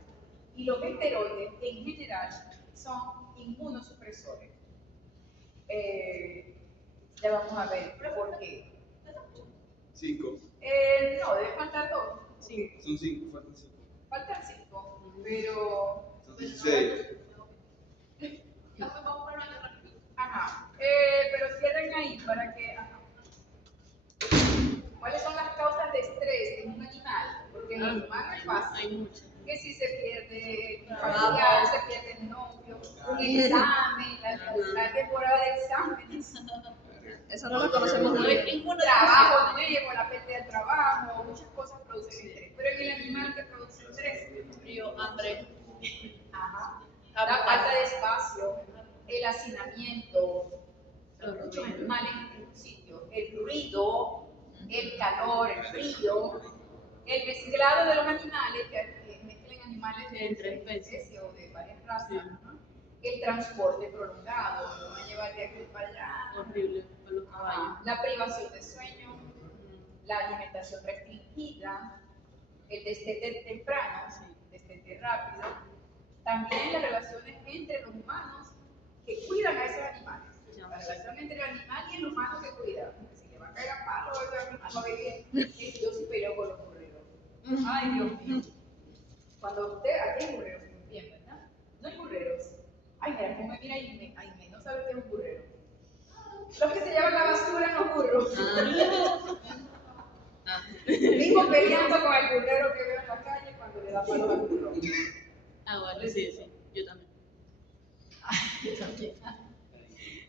Y los esteroides en general son inmunosupresores. Ya vamos a ver por qué. 5. No, debe faltar 2. Sí. Son 5, faltan 5. Faltan 5, pero. Son 16. Ajá. Pero cierren ahí para que. Ajá. ¿Cuáles son las causas de estrés en un animal? Porque en el humano es fácil. Hay muchas. Que si se pierde el familiar, se pierde el novio, un examen, la temporada de exámenes, Eso no lo conocemos muy bien. un trabajo nuevo, la pérdida del trabajo, muchas cosas producen estrés. Pero en el animal que produce estrés, Frío, hambre. ajá, la falta de espacio, el hacinamiento, muchos animales en un sitio, el ruido, el calor, el frío, el mezclado de los animales, que mezclen animales de Entre diferentes especies. especies o de varias razas, Sí. ¿no? El transporte prolongado, lo van a llevar de aquí para allá, Horrible con los caballos. ajá, la privación de sueño, la alimentación restringida, el destete temprano, destete rápido, también las relaciones entre los humanos que cuidan a esos animales, la relación entre el animal y el humano que cuida. Si le va a caer a palo, el animal va a ver que yo sí peleo con los burreros. Ay, Dios mío. Cuando usted, aquí hay burreros, bien, ¿verdad? No hay burreros. Ay, mira, cómo me mira y no sabe qué es un burrero. Los que se llevan la basura en los burros. Vivo peleando con el burrero que veo en la calle cuando le da palo al burro. Bueno, sí, sí, yo también.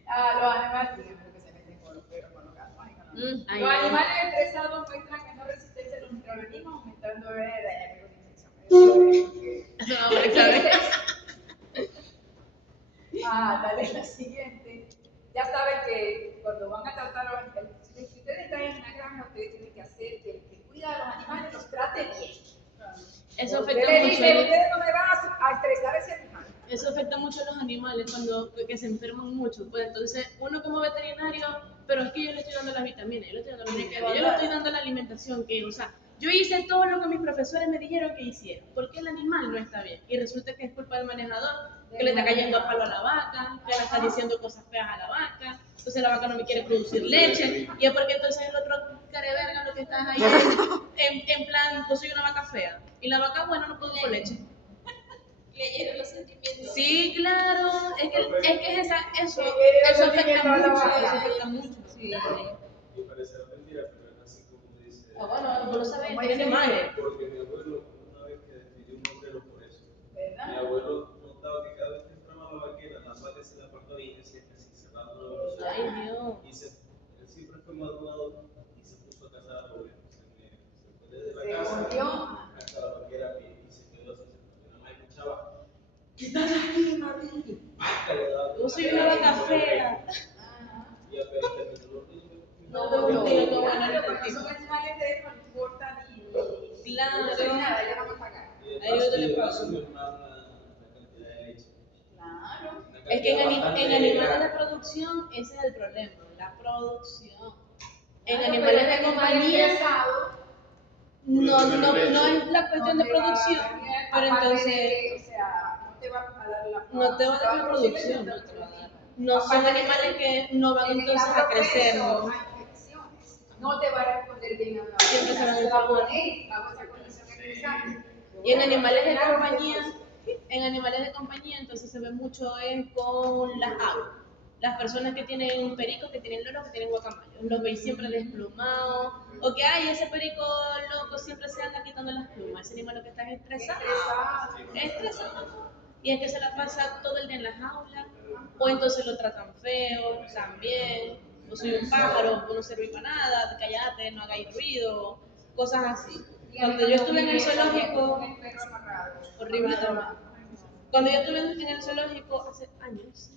Los animales, díganme que se meten con los perros, con los gatos. Ay, no, no. Ay, Los no. animales estresados muestran menor resistencia a los microorganismos, aumentando el daño de infección. Eso no vamos a examen. Dale la siguiente. Ya saben que cuando van a tratar a los animales, si ustedes están en una granja, ustedes tienen que hacer que el que cuida a los animales los trate bien. Eso Usted afecta le mucho. dice, ustedes no me van a estresar a ese animal. Eso afecta mucho a los animales cuando que se enferman mucho. Pues entonces, uno como veterinario, pero es que yo le estoy dando las vitaminas, yo le estoy dando las vitaminas, yo le estoy dando la alimentación que, o sea, yo hice todo lo que mis profesores me dijeron que hiciera, porque el animal no está bien. Y resulta que es culpa del manejador, que le está cayendo a palo a la vaca, que le está diciendo cosas feas a la vaca, entonces la vaca no me quiere producir leche, y es porque entonces el otro careverga lo que estás ahí en plan, yo soy una vaca fea, y la vaca buena no produce leche. Leyeron los sentimientos. Sí, claro, es que eso Eso afecta mucho. Sí. Y parecerá mentira, pero es así como dice. Bueno, vos lo sabés, Como tiene dice animales. Porque mi abuelo, una vez que despidió un obrero por eso, mi ¿Verdad? abuelo notaba que cada vez que entraba la vaquera, la vaca se la partía y siempre así, cerrando la velocidad. Ay, Dios. Y él siempre fue madrugador y se puso a cazar a obrero. Se fue desde Se la casa volvió. hasta la vaquera a pie y se quedó así. Nada más escuchaba, ¿qué estás aquí, María? Yo soy una vaca fea. Y apenas terminó los niños. No, Pero no, no, cuando son animales de eso, no importa ni Claro. nada, ya van a pagar. Ahí yo te le paso. Mi hermana la cantidad de leche. Claro. Es que en animales de producción ese es el problema, la producción. En animales de compañía no es la cuestión de producción, pero entonces O sea, no te va a dar la no te va a dar la producción, no te va a dar. No son animales que no van entonces a crecer, ¿no? No te va a responder bien a una Siempre se van a va a enfermar. poner bajo esa condición estresante. Y en animales de compañía, entonces se ve mucho con las aves. Las personas que tienen pericos, que tienen loros, que tienen guacamayos. Los veis siempre desplumados. O que hay ese perico loco siempre se anda quitando las plumas. Ese animal lo que está es estresado. Y es que se la pasa todo el día en las jaulas. O entonces lo tratan feo también. O soy un pájaro, no sirve para nada, cállate, no hagáis ruido. Cosas así. Cuando yo estuve en el zoológico, horrible también. Cuando yo estuve en el zoológico hace años,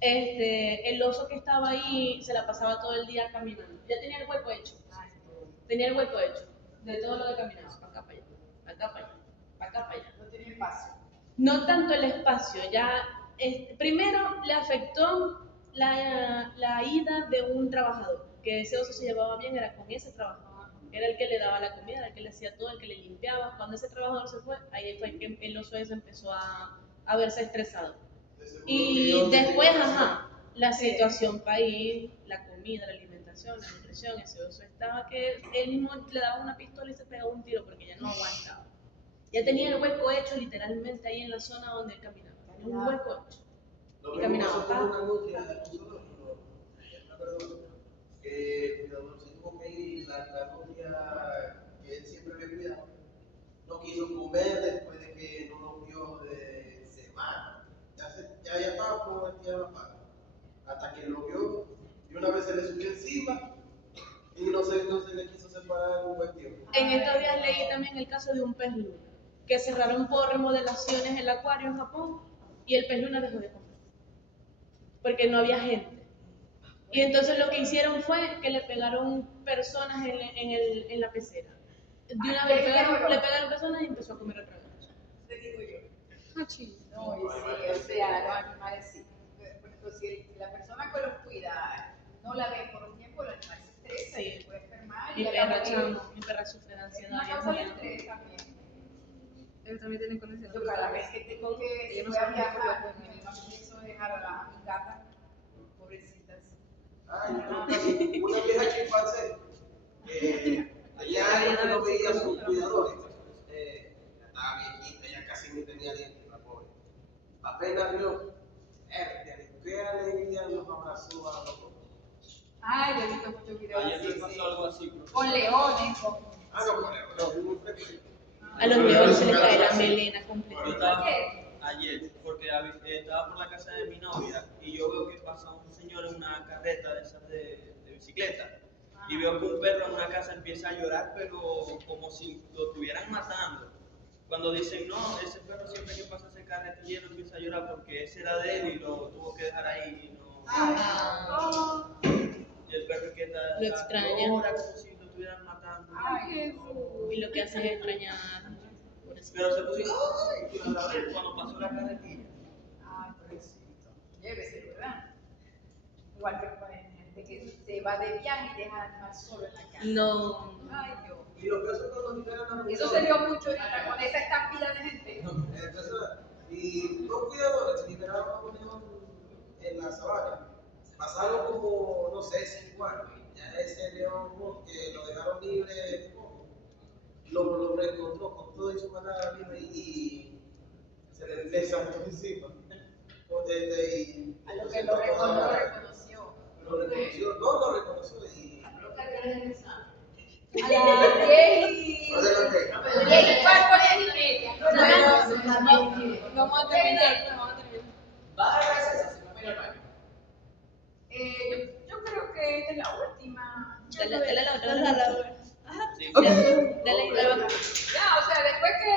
el oso que estaba ahí se la pasaba todo el día caminando. Ya tenía el hueco hecho. De todo lo que caminaba, para acá, para allá, para acá, para allá, para acá, para allá. No tenía espacio. No tanto el espacio, ya primero le afectó la ida de un trabajador, que ese oso se llevaba bien, era con ese trabajador. Era el que le daba la comida, el que le hacía todo, el que le limpiaba. Cuando ese trabajador se fue, ahí fue que el oso ese empezó a verse estresado. Y después, la situación país, la comida, la alimentación, la nutrición, ese oso estaba que él mismo le daba una pistola y se pegaba un tiro porque ya no aguantaba. Ya tenía el hueco hecho literalmente ahí en la zona donde él caminaba. Tenía un hueco hecho. Y caminaba. Una nutria de un zoológico, que el cuidador se tuvo que ir, la nutria que él siempre había cuidado, no quiso comer después de que no lo vio de semana. Ya estaba por el día de la pata. Hasta que lo vio, y una vez se le subió encima, y no se le quiso separar en un buen tiempo. En estos días leí también el caso de un pez luna, que cerraron por remodelaciones el acuario en Japón, y el pez luna dejó de comer, porque no había gente. Y entonces lo que hicieron fue que le pegaron personas en la pecera. De una vez le pegaron personas y empezó a comer otra vez. Te digo yo. No, chido. No, y sí, o sea, los animales sí. Por ejemplo, si la persona que los cuida no la ve por un tiempo, el animal se estresa y se puede enfermar. Mi perra sufre de ansiedad. Una causa de estrés también. Ellos también tienen condiciones. Yo cada vez que tengo que voy a viajar, no pienso dejar a mi gata, pobrecitas. Ay, una vieja chimpancé, ella no veía a sus cuidadores, estaba viejita, ya casi ni tenía dientes, la pobre. Apenas vio, qué alegría nos abrazó a los dos. Ay, yo he visto muchos videos Ayer así, me pasó algo así. con leones, con... No, con leones, muy frecuente. A los leones se les cae la melena Yo completa. estaba ayer, porque estaba por la casa de mi novia y yo veo que pasa un señor en una carreta de esas de bicicleta y veo que un perro en una casa empieza a llorar, pero como si lo estuvieran matando. Cuando dicen, no, ese perro siempre que pasa ese carretillero empieza a llorar porque ese era de él y lo tuvo que dejar ahí y no. Y el perro que está Lo extraña. llora como si lo estuvieran matando. Y lo que hacen es extrañar. Pero se puso, ¡ay! A la vez cuando pasó la carretilla. Ay, pobrecito. Llévese, ¿verdad? Igual que ponen gente que se va de viaje y deja al animal solo en la casa. No. Ay, Dios. Y lo que hace cuando liberan a Eso se dio mucho ahorita con esta estampida de gente. Y dos cuidadores liberaron a un león en la sabana. Pasaron como, no sé, 5 años. Ya ese león que lo dejaron libre, lo reencontró con todo y su manada libre y se le saltó encima. A lo que lo reconoció. Lo reconoció, no lo reconoció y... A la 10 y... No se lo que. 10 Vamos a terminar. Va a dar esa si no me al baño. Yo creo que esta es la última. Dale la otra. Sí. Dale. Ya, o sea, después que